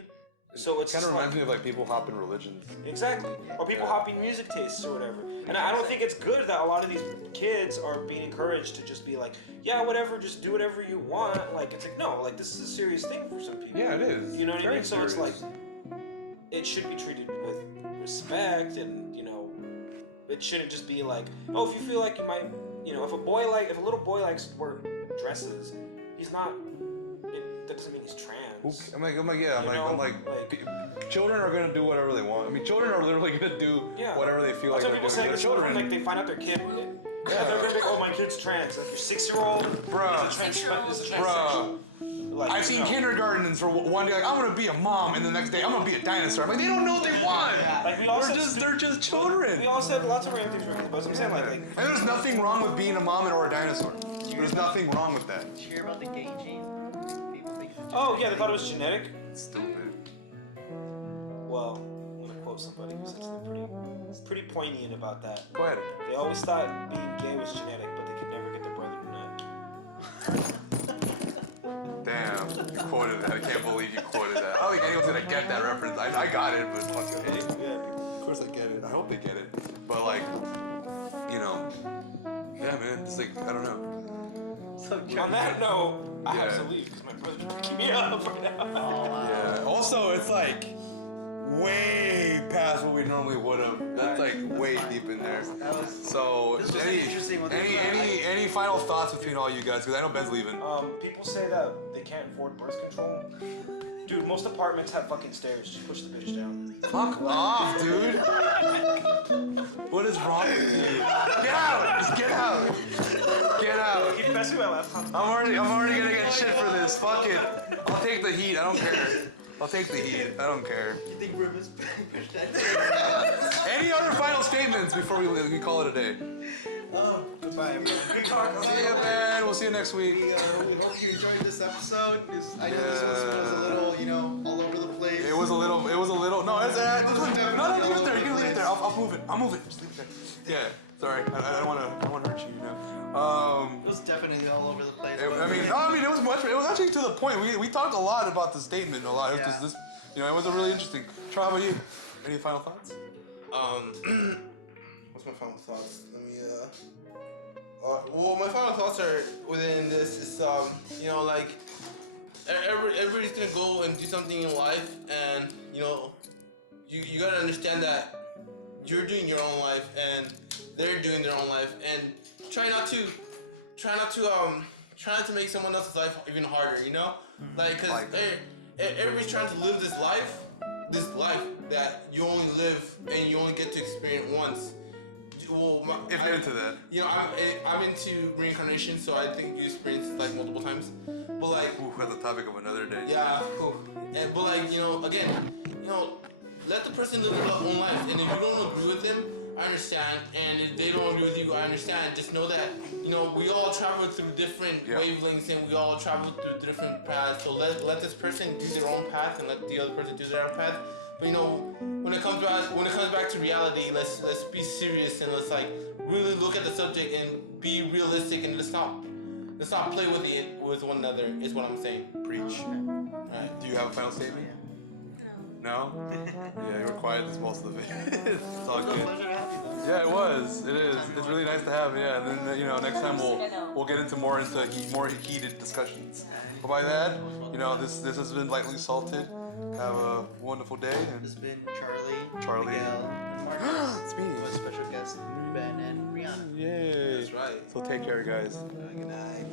So it's kind of just reminds me of like people hopping religions. Exactly. Or people hopping music tastes or whatever. And I don't think it's good that a lot of these kids are being encouraged to just be like, yeah, whatever, just do whatever you want. Like, it's like, no, like, this is a serious thing for some people. Yeah, it is. You know what I Very mean? So it's like, serious. it should be treated with respect and, it shouldn't just be like, oh, if you feel like you might, if a little boy likes to wear dresses, he's not, that doesn't mean he's trans. I'm like, children are gonna do whatever they want. I mean, children are literally gonna do whatever they feel like Some they're people doing. say They're children. like they find out their kid. Yeah, they're gonna be, oh, my kid's trans. Like your 6-year-old Bruh. is a transsexual. Bruh. Like, I've seen kindergartens for one day like I'm gonna be a mom, and the next day I'm gonna be a dinosaur. I'm like, they don't know what they want. Like we all They're just children. We all said lots of random things, right? But I'm saying And there's nothing wrong with being a mom or a dinosaur. There's nothing wrong with that. Did you hear about the gay gene? People think it's oh yeah, they thought it was genetic. Stupid. Well, I'm gonna quote somebody who said something pretty poignant about that. Go ahead. They always thought being gay was genetic, but they could never get their brother to nut. Damn, you quoted that. I can't believe you quoted that. I don't think anyone's gonna get that reference. I got it, but fuck it. Yeah. Of course I get it. I hope they get it. But like, yeah, man. It's like I don't know. so On that note, I have Yeah. to leave because my brother's picking me up right now. Yeah. Also, it's like way past what we normally would have. That's like way deep in there. So, This was an interesting one. any final thoughts between all you guys? Because I know Ben's leaving. People say that they can't afford birth control. Dude, most apartments have fucking stairs. Just push the bitch down. Fuck off, dude. What is wrong with you? Get out! Just get out! Get out! Keep passing my laptop. I'm already gonna get shit for this. Fuck it. I'll take the heat. I don't care. I'll take the heat. I don't care. You think River's pushed that? Any other final statements before we call it a day? Goodbye, everyone. Good talk. See you, man. We'll see you next week. We hope you enjoyed this episode. I know this one was a little, all over the place. It was a little. No, it's no, leave it there. You can leave it there. I'll move it. I'll move it. Just leave it there. Yeah. Sorry. I don't want to hurt you. It was definitely all over the place. It was much. It was actually to the point. We talked a lot about the statement. A lot. It was just this. It was a really interesting. Troy, how about you? Any final thoughts? What's my final thoughts? Let me well, my final thoughts are within this. Is like everybody's gonna go and do something in life, and you gotta understand that you're doing your own life, and they're doing their own life, and try not to make someone else's life even harder. Like, cause everybody's trying to live this life that you only live and you only get to experience once. Well, If you're into that. I'm into reincarnation, so I think you experience it like multiple times. But like, Ooh, that's the topic of another day. yeah, cool. But like, again, let the person live their own life, and if you don't agree with them, I understand, and if they don't agree with you, I understand. Just know that, we all travel through different wavelengths, and we all travel through different paths. So let this person do their own path, and let the other person do their own path. But when it comes back to reality, let's be serious, and let's like really look at the subject and be realistic, and let's not play with one another. Is what I'm saying. Preach. Right. Do you have a final statement? No? Yeah, you were quiet this most of it. It's all good. Yeah, it was. It is. It's really nice to have. Yeah, and then next time we'll get into more heated discussions. But by that, this has been Lightly Salted. Have a wonderful day. And This has been Charlie, Charlie. Miguel, and our guests. It's me. With special guests Ben and Rihanna. Yay. That's right. So take care, guys. Good night.